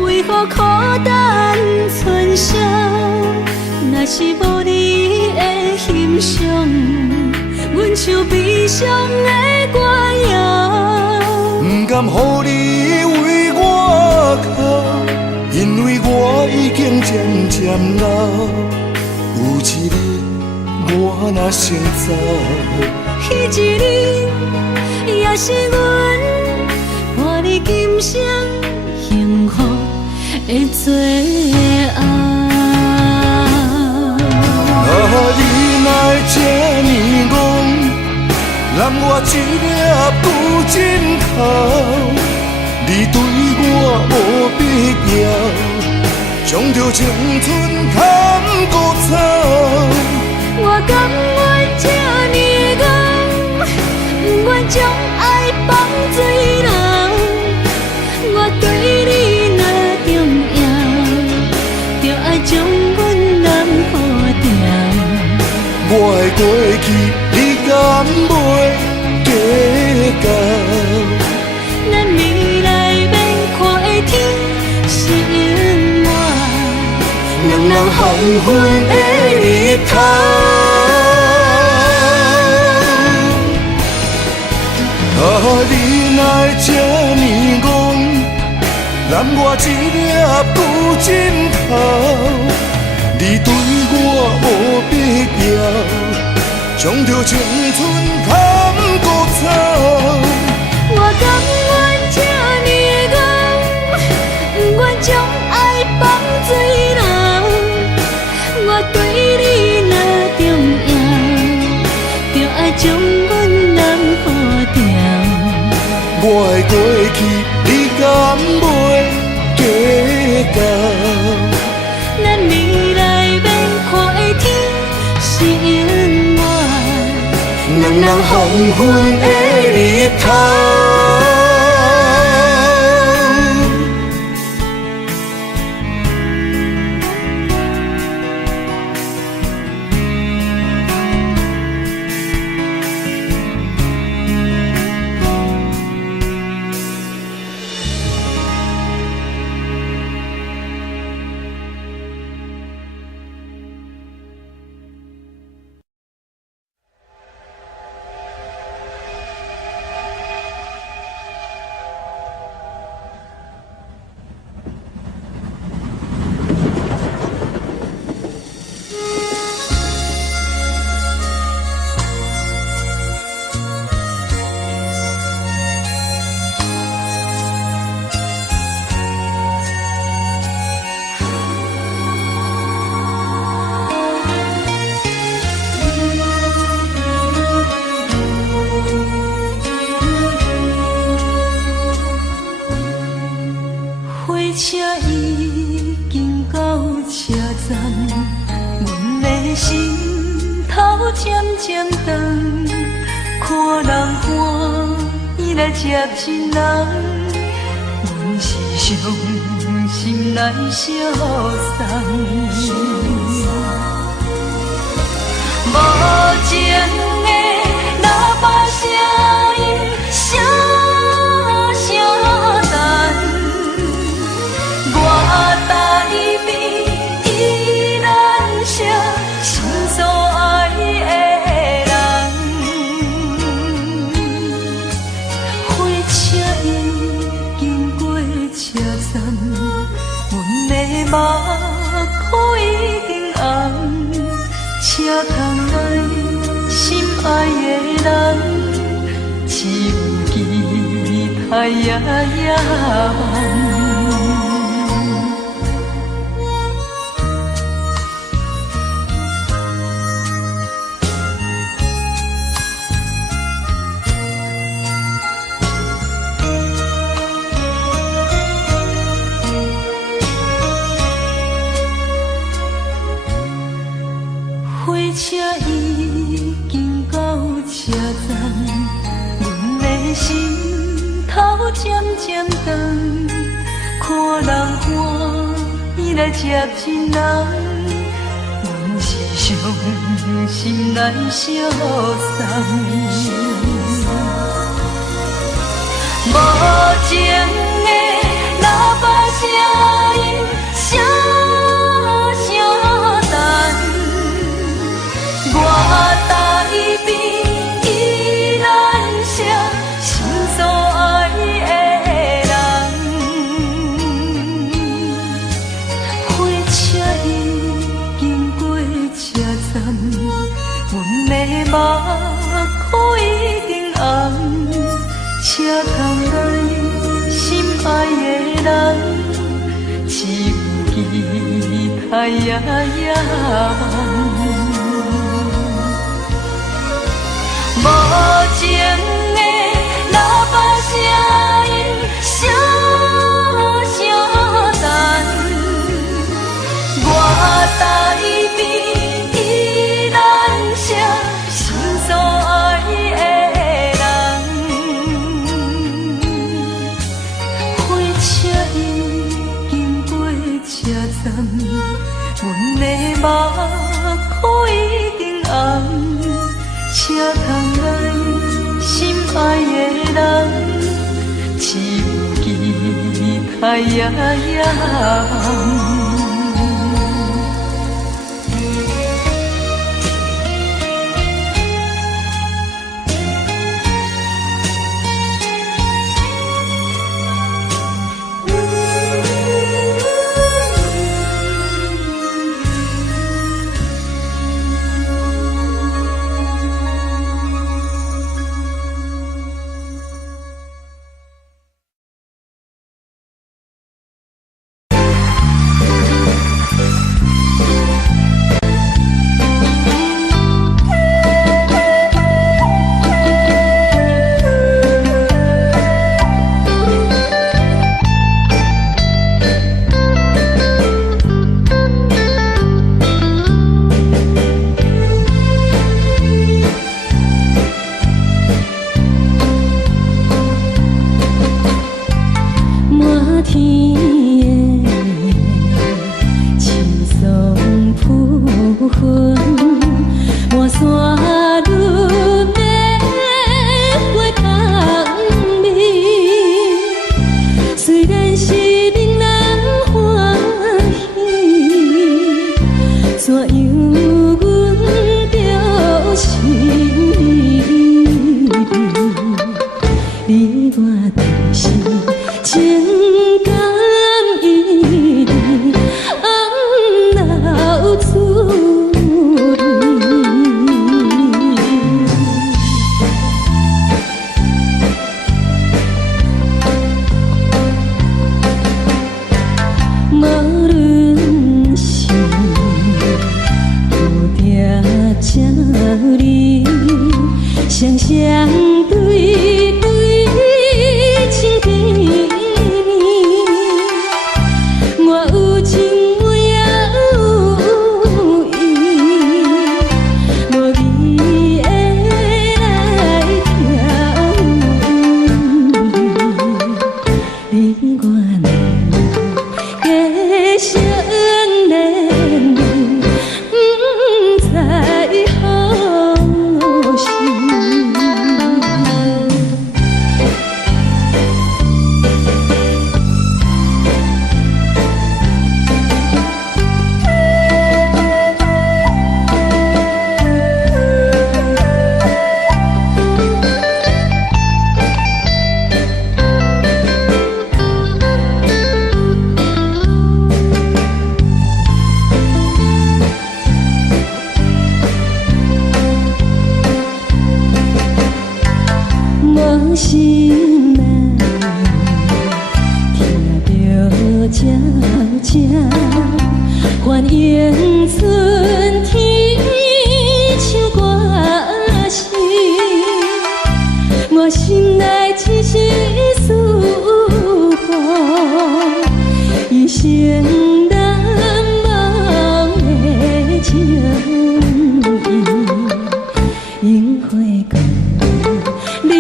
为何孤单存剩？若是无你的欣赏，阮像悲伤的歌谣。不甘予你为我哭，渐渐老，有一日我若先走，彼一日也是阮伴你今生幸福的最后。你哪会这呢戆，揽我一粒旧枕头？你对我无必要，将着青春砍孤草。我甘愿这呢戆，不愿将爱放水流。我对你若重要，就爱将阮男好掉。我的过去，你敢袂计较？咱未来免看的天是永远，两人黄昏的日头。你哪会这呢戆，揽我一粒旧枕头？你对我无必要，将着青春砍孤草。我甘愿这呢戆，不愿将爱放水流。我对你若重要，就爱将阮男好掉。我的过去，你敢袂计较？咱未来免看的天是永远，两人黄昏的日头。车已经到车站，阮的心头渐渐长，看人欢喜来接亲人，阮是伤心来相送。无情的喇叭声音，声声淡。我台边依然是心所爱的人，火车已经过车站，阮的目眶已经红，车窗内心爱的人，只有期待夜夜梦。火车已经到车站，阮的心头渐渐长，看人欢喜来接亲人，阮是伤心来相送。无情的喇叭声音，声声淡。我台边依然是心所爱的人，火车人，只有期待呀呀无情的喇叭声音，声声等。我台边依然写心所爱的人，火车已经过车站，阮的目眶已经红。车窗内心爱的人，只有期待呀呀。放弃父母，予伊的命，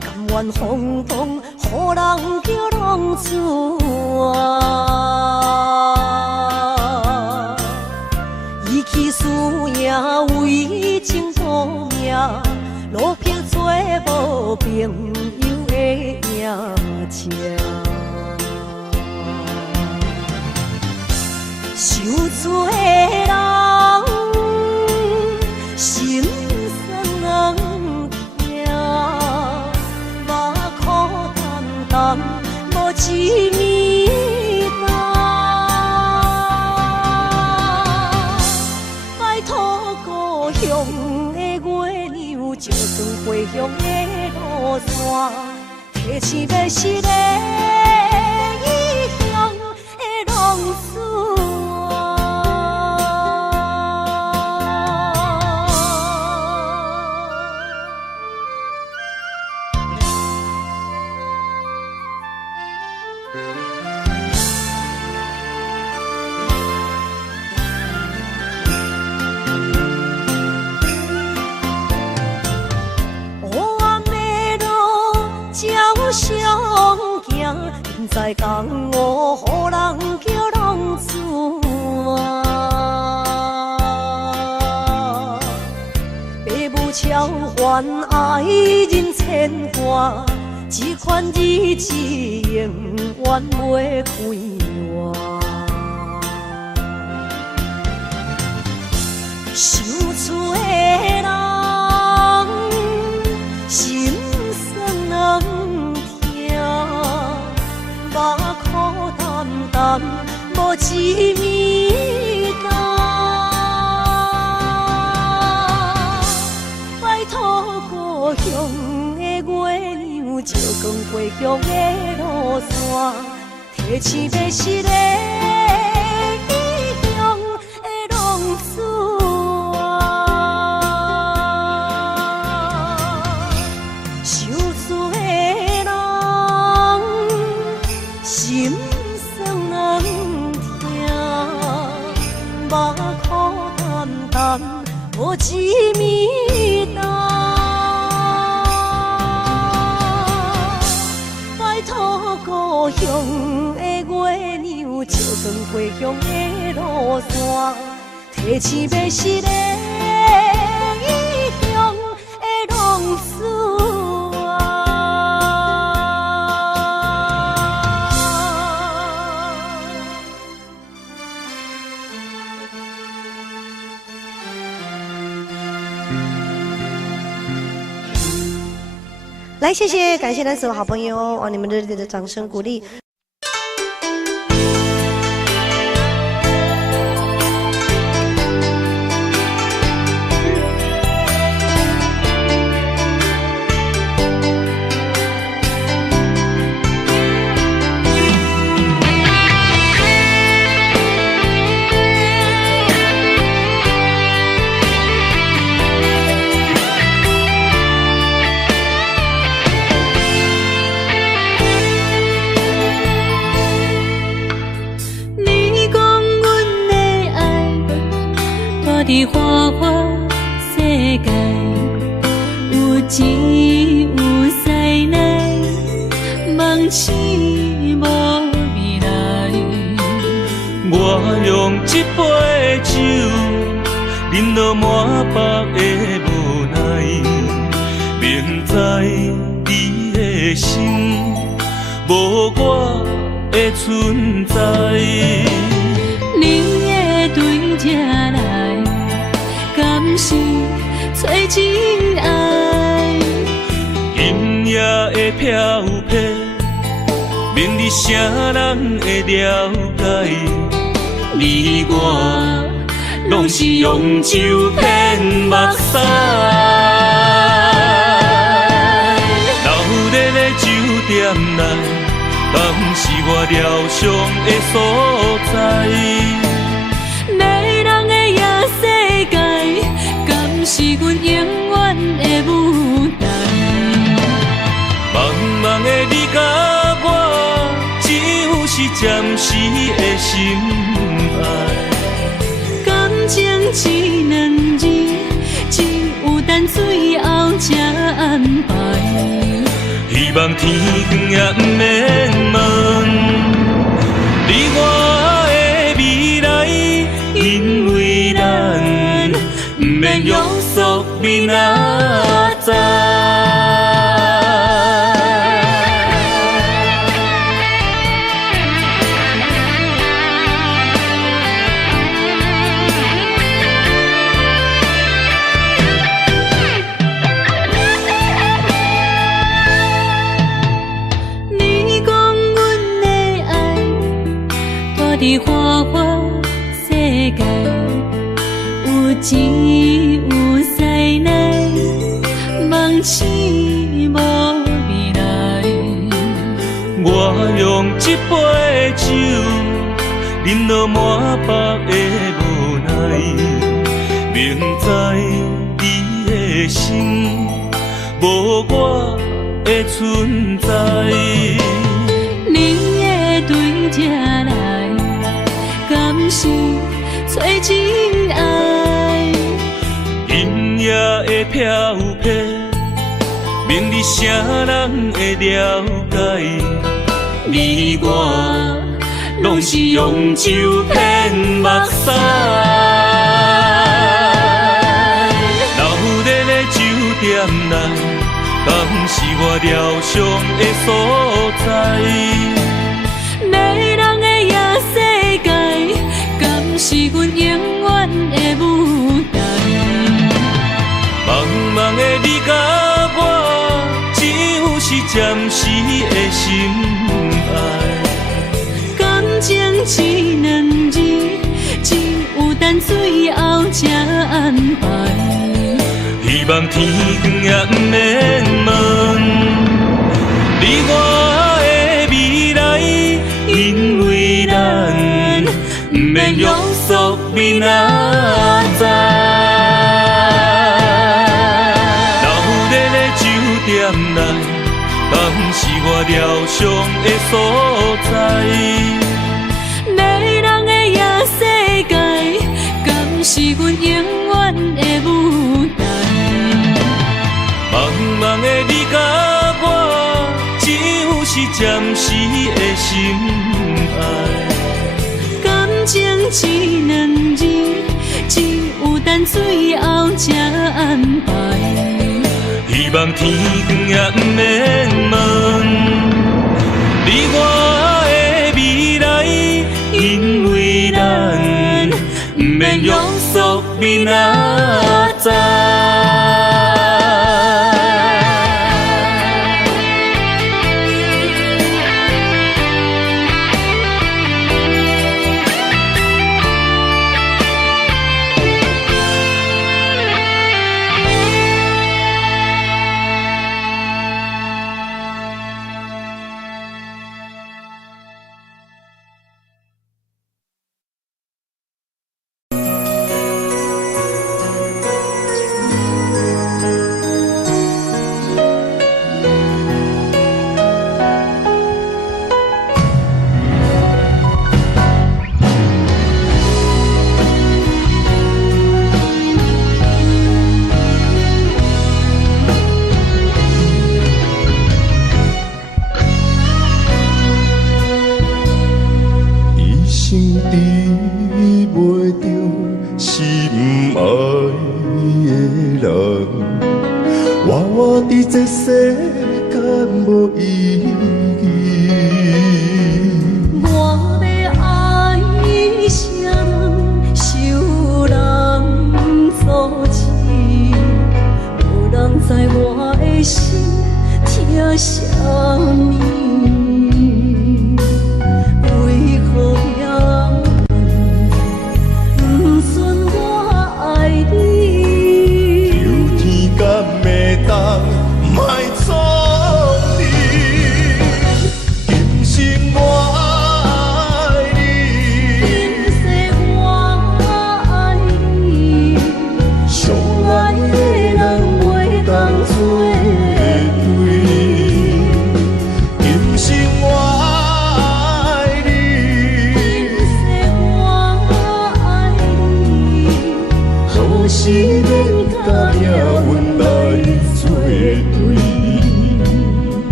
甘愿轰动。予人叫浪子啊！伊去输赢为情赌命，路撇做无朋友的赢者。受罪人心酸痛，目眶淡淡无一面红。拜托故乡的月亮，照光回乡的路线，提醒要是个异乡的浪子。在江湖，予人叫浪子啊！父母超还爱人牵挂，这款日子永远袂开活。受罪的人心酸目眶淡淡，无一面红。拜托故乡的月亮，照光回乡的路线，提醒要是个异乡的浪子啊！受罪的人心酸痛，目眶淡淡无一面红。拜托故乡的月亮，照光回乡的路线，提醒要是个异乡的浪子啊！来，谢谢，感谢咱所有好朋友哦，你们热烈的掌声鼓励。伫花花世界，有钱有势来，梦醒无未来。我用一杯酒，饮落满腹的无奈，明知你的心无我的存在。你的对这来，敢是找真爱？今夜的飘泊，明日啥人会了解？你我拢是用酒骗目屎，流热的酒店内，敢是我疗伤的所在？迷人的夜世界，敢是阮永远的舞台？茫茫的你甲我，只有是暂时的心爱。感情只两字，只有等最后才安排。希望天光也不免问，你我的未来，因为咱不免约束明仔载。伫花花世界，有钱有才能，梦醒无未来。我用一杯酒，饮落满腹的无奈，明知你的心无我的存在。你的对这来，敢是找真爱？音乐的飘飘，明日谁人会了解？你我拢是用酒骗目屎，留在咧酒店内，敢是我疗伤的所在？迷人的夜世界，敢是阮永远的舞台？茫茫的你甲我，只有是暂时的心爱。感情一两字，只有等最后才安排。希望天光也不免问，你我的未来，因为咱不免约束明仔载。留在咧酒店内，敢是我疗伤的所在？迷人的夜世界，敢是阮永远的舞台？茫茫的你甲我，只有是暂时的心爱。感情一两字，只有等最后才安排。希望天光也不免问，你我的未来，因为咱不免约束明仔载。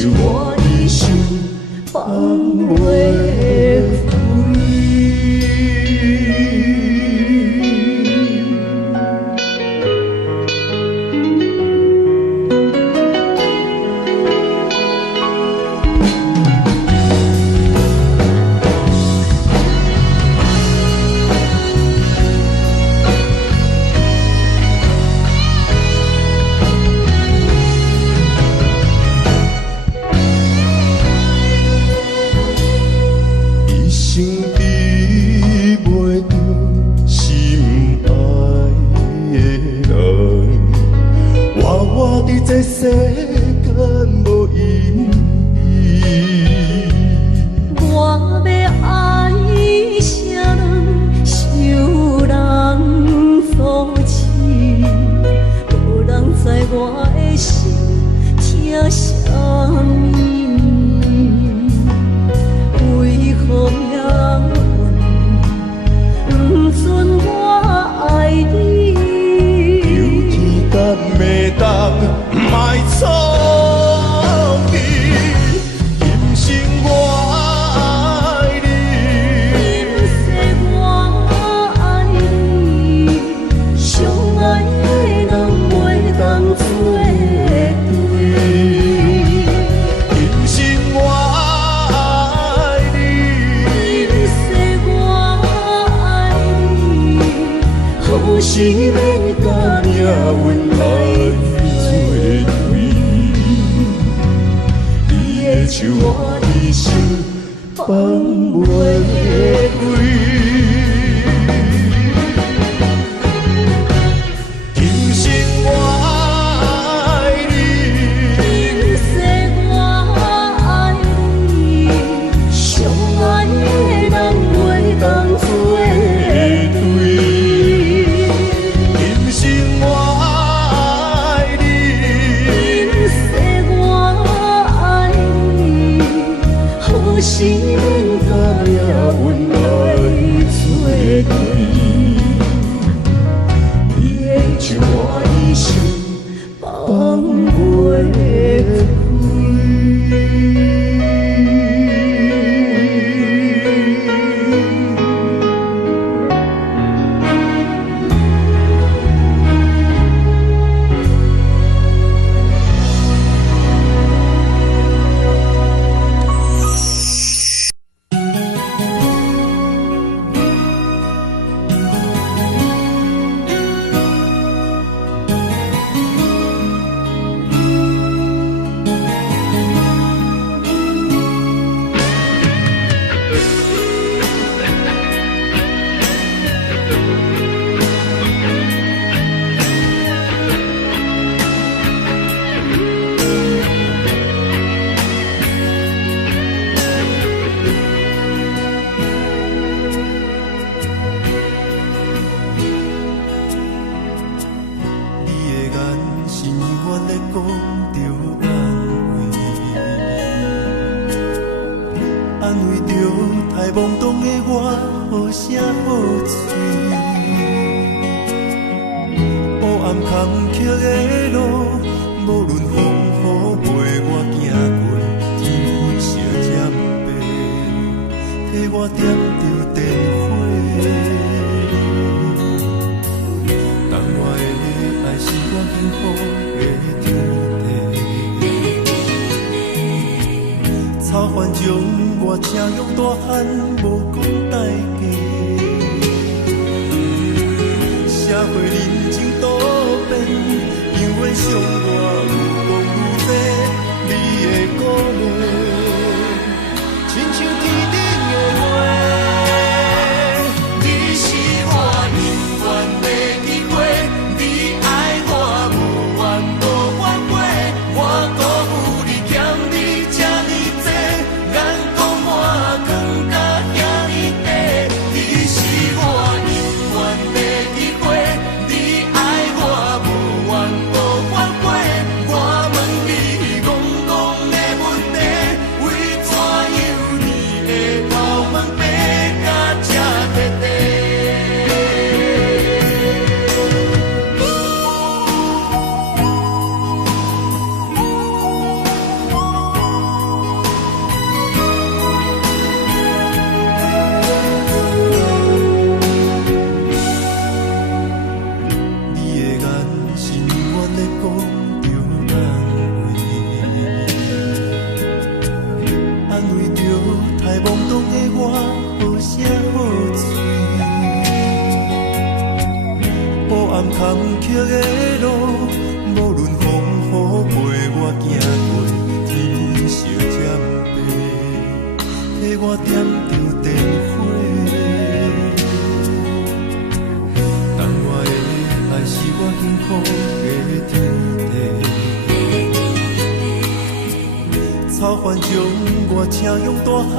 手我的心放袂开。这世间无意义，我要爱谁人，受人所欺，无人知我的心疼啥物，为何命运不准我爱你？有天干袂当。卖错意，今生我爱你，今世我爱你，相爱的人袂当做对。今生我爱你，今世我爱你，好是免甲命运来。手我的心放袂开，今生我爱你，今世我爱你，相爱的人袂当做对。今生我爱你，今世我爱你。好是免甲命运来作对，你的手我的心放袂开。我坎坷的路，无论风雨陪我行过，天烧渐白，替我点着灯火。当我的爱是我幸福的天地，草原将我请用大汉，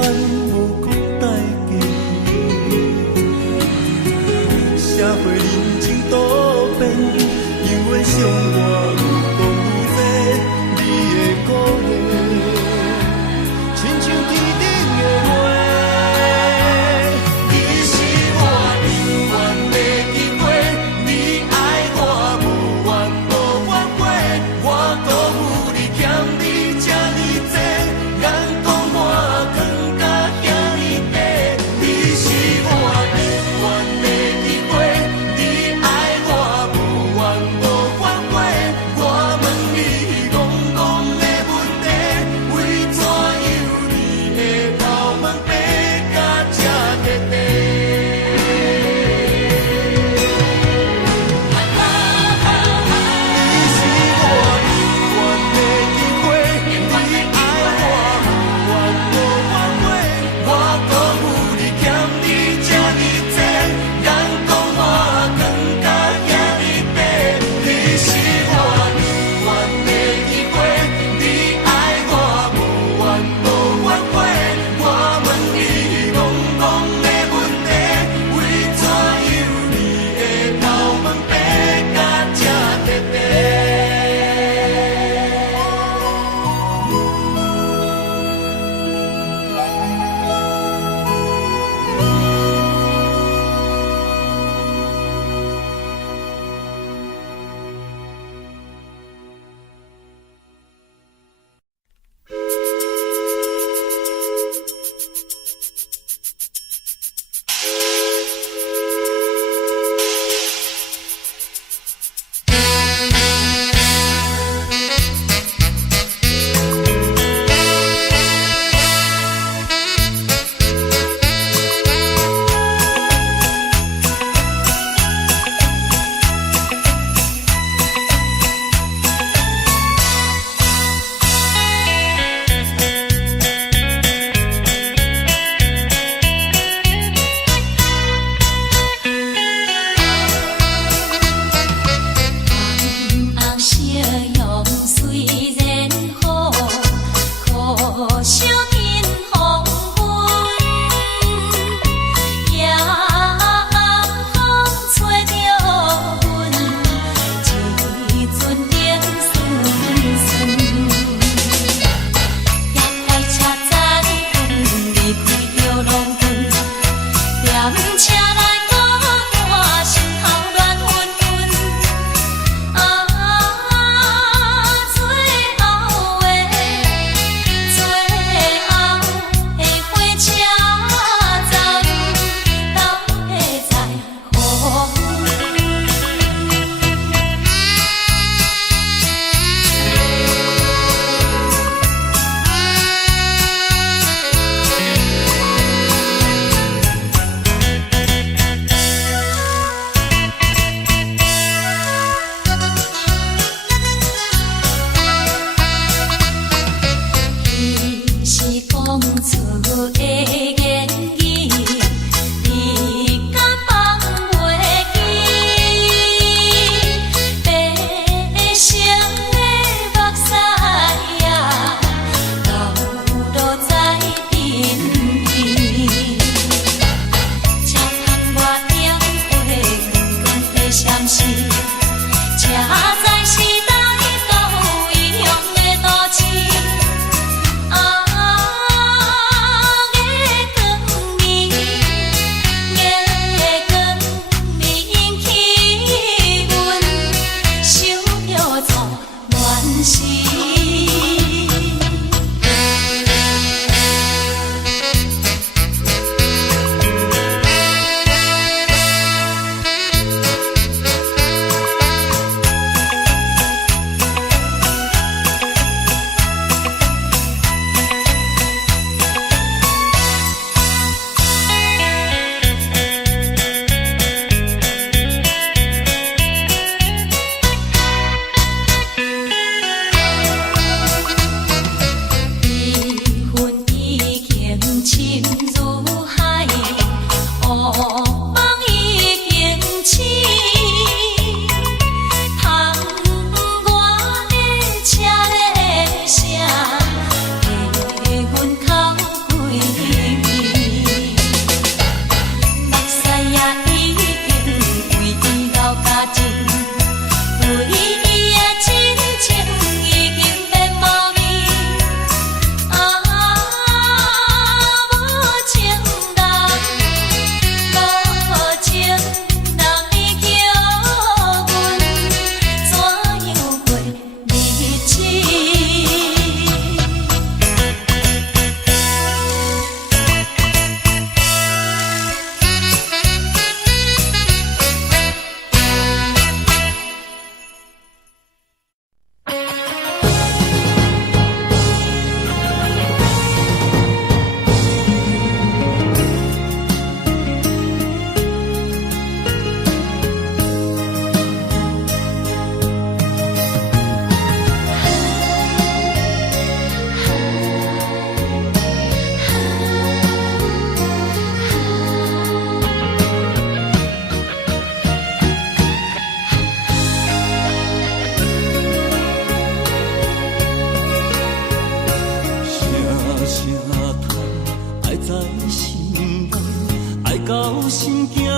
无讲代价。社会人情多变，永远相我有讲有多，你的鼓励，亲像天顶的花。你是我永远的机会，你爱我无怨无怨过，我辜负你欠你这呢多，眼光我藏甲遐呢短，你是我永远的机会。你爱我无怨无怨过，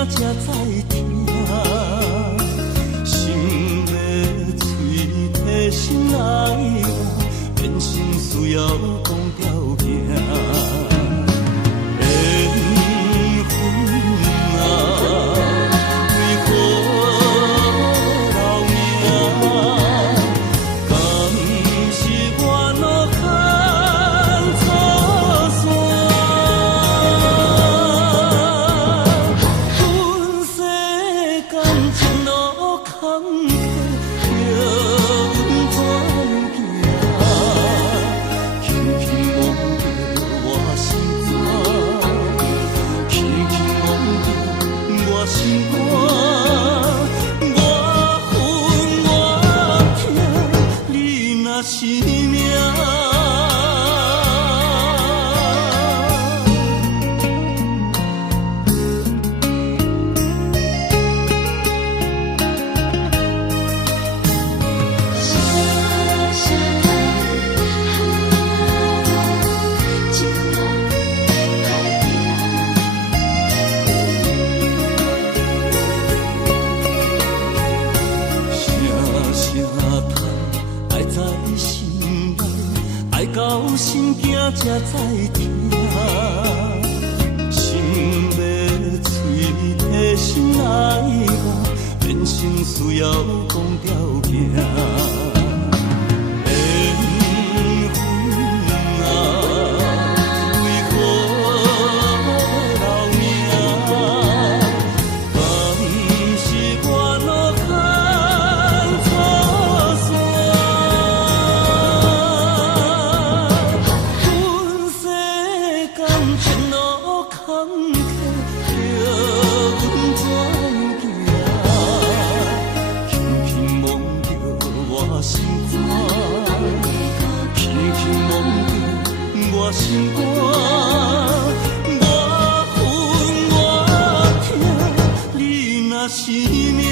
才知听，心要嘴提心爱我，变成需要讲条件。才知听，心要嘴提心爱我，变成需要讲条件。心肝，我恨我痛，你若是命。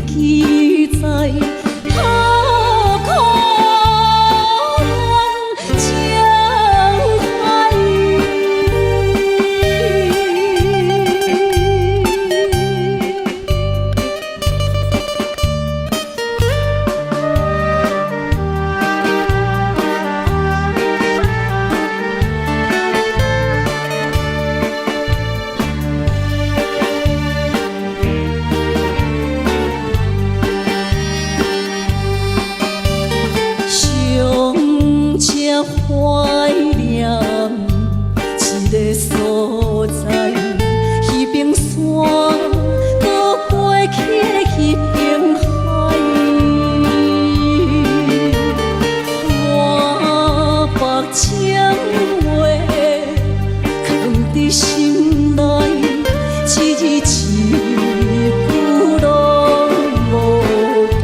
记在何苦情海。怀念一个所在，迄边山，搁过去迄边海。我把情话藏伫心内，一字一句拢无改。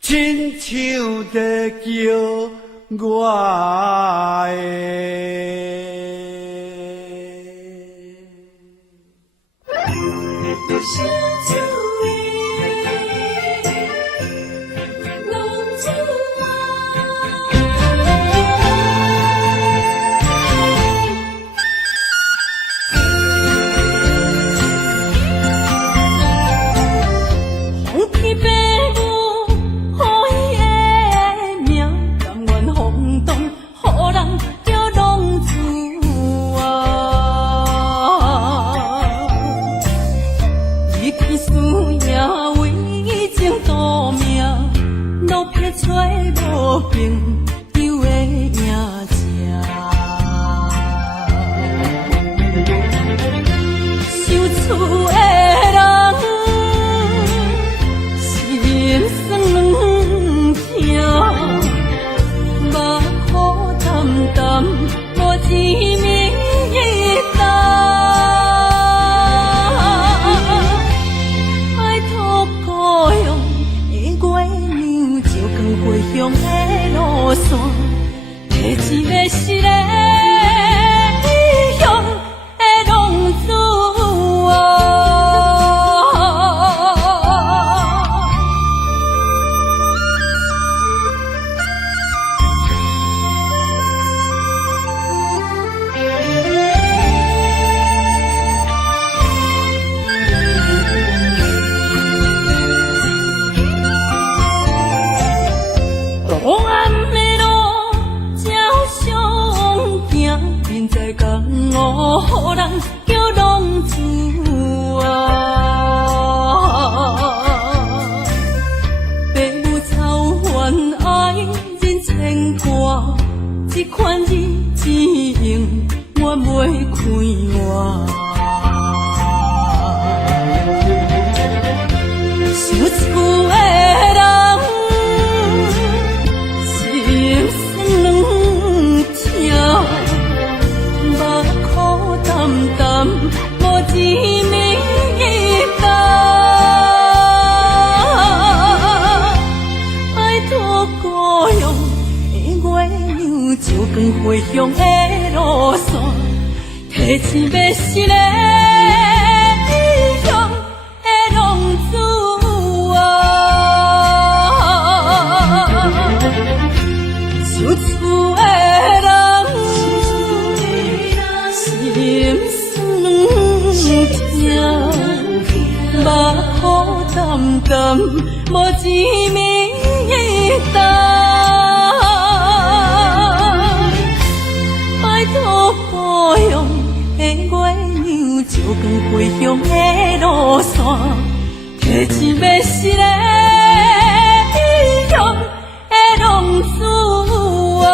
亲像在叫我的。回乡的路线，提醒要是个异乡的浪子啊，受厝的人心酸痛，目眶澹澹，无一面灯。的月娘，照光回乡的路线，提一要失个异乡的浪子啊。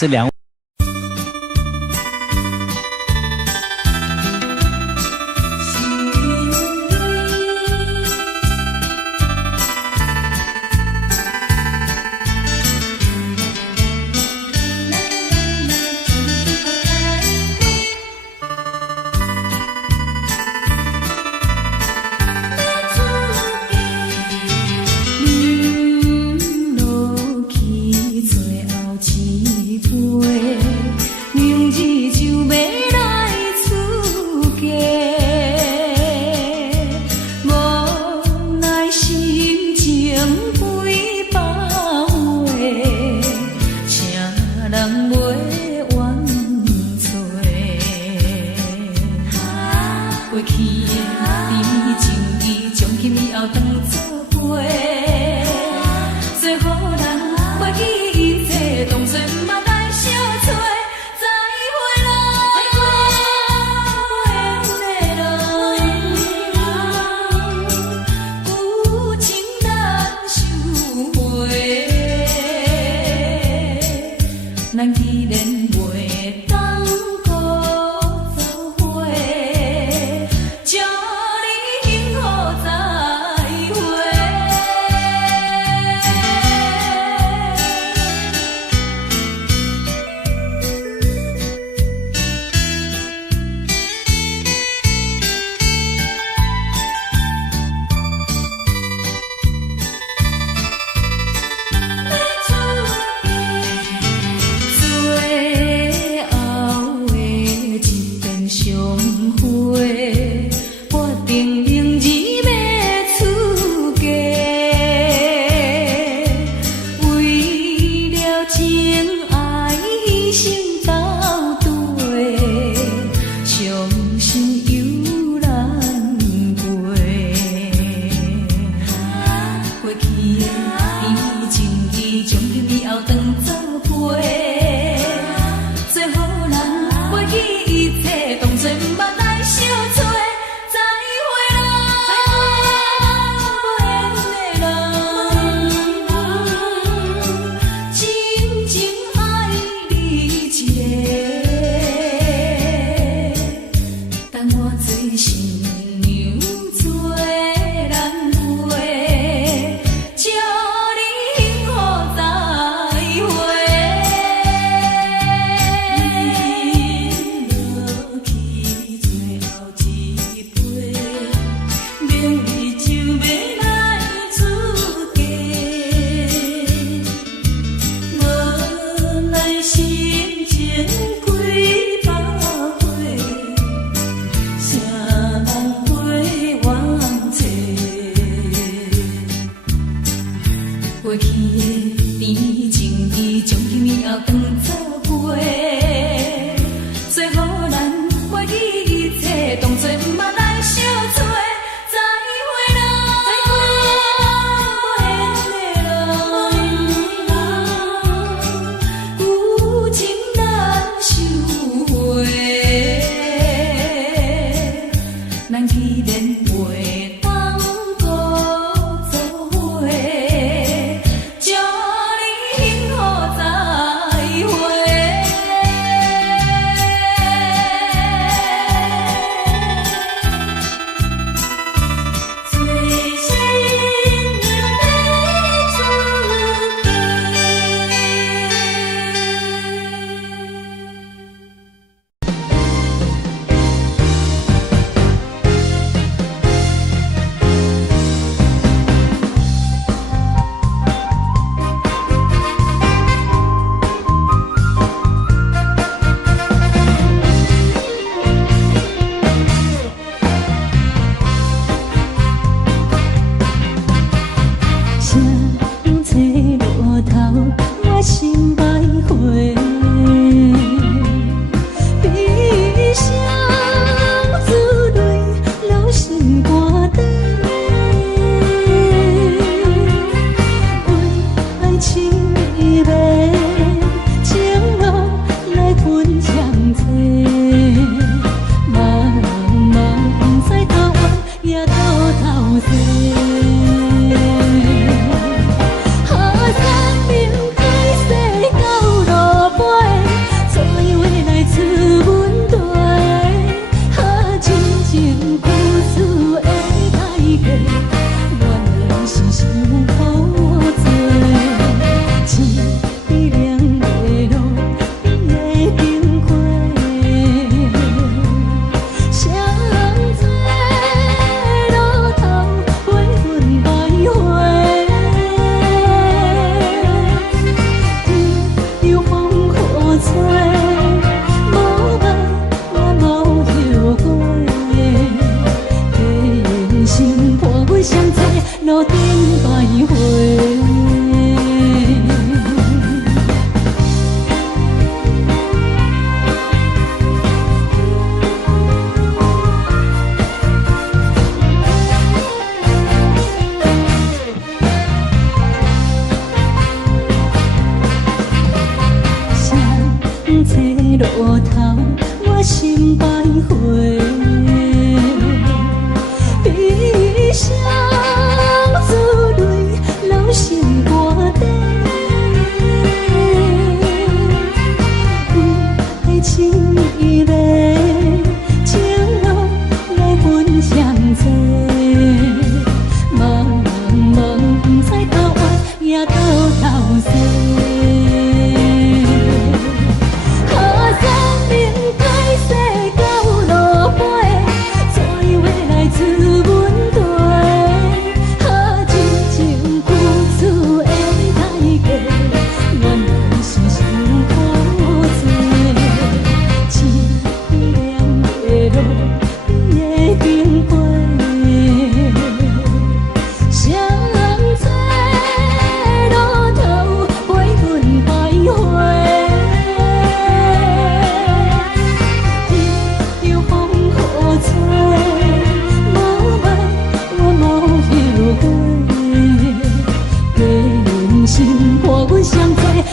这两位。落去最后一杯。路头，我心徘徊。悲伤珠泪流心肝底，为爱情依恋，情路来分相济。茫茫不知头弯也头西。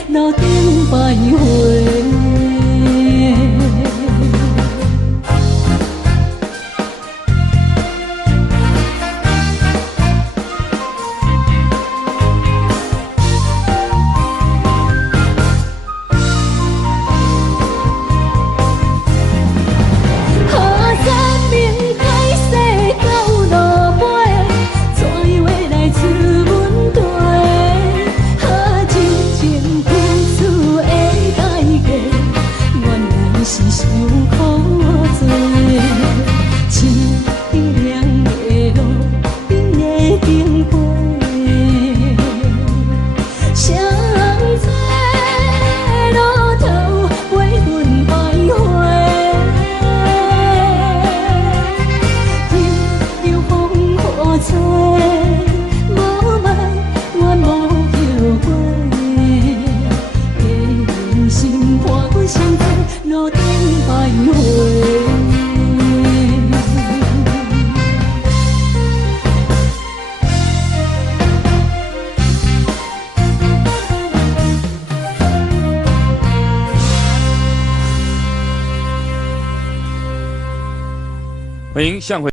路顶徘徊。欢迎向回。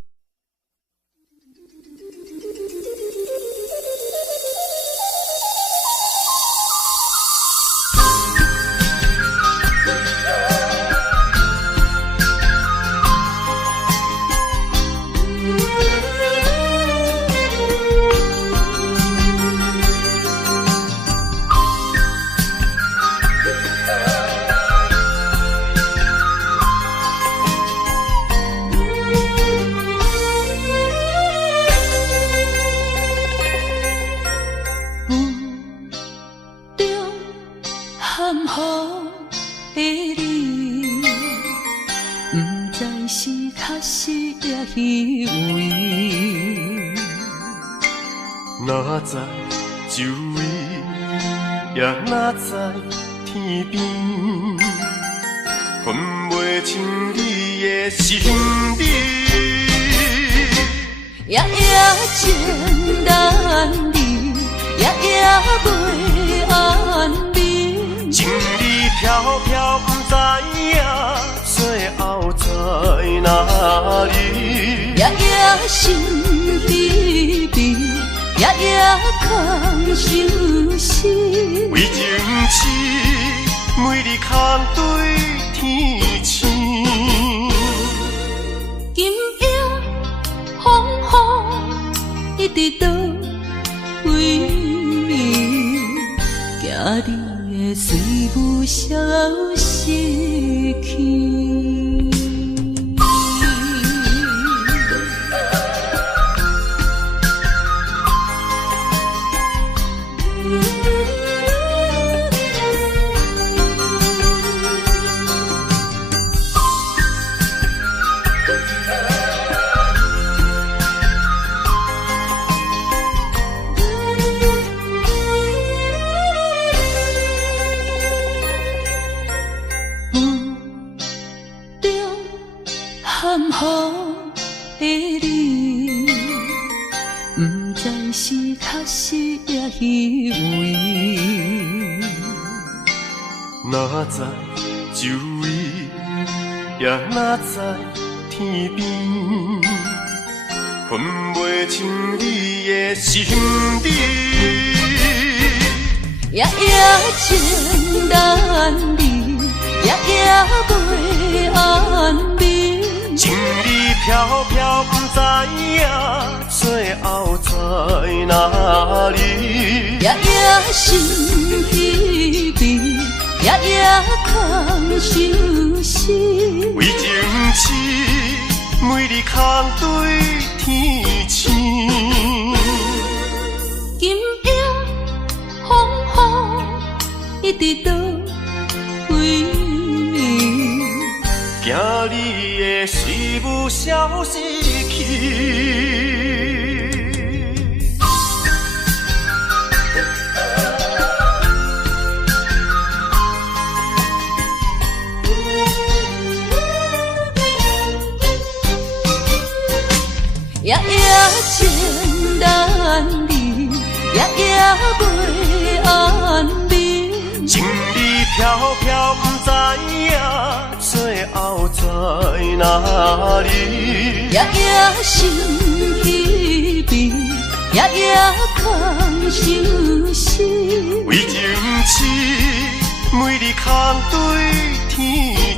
哪知周围，也哪知天边，分袂清你的心理。夜夜情难离，夜夜袂安眠。情理飘飘，不知影最后在哪里。夜夜心悲悲。夜夜空相思，为情痴，每日空对天星。今夜风雨一直到为暝，惊你的随无消息去。含糊的你，不知是确实也虚伪。哪知周也若在天边，分袂清你的心底。夜夜情难离，夜夜袂安眠。情意飘飘，不知影最后在哪里。夜夜心稀微，夜夜空相思。为情痴，每日空对天星。今夜风雨一直倒位，惊你的随舞消失去。夜夜情难离，夜夜袂安眠。情意飘飘，不知影最后在哪里。夜夜心稀微，夜夜空相思。为情痴，每日空对天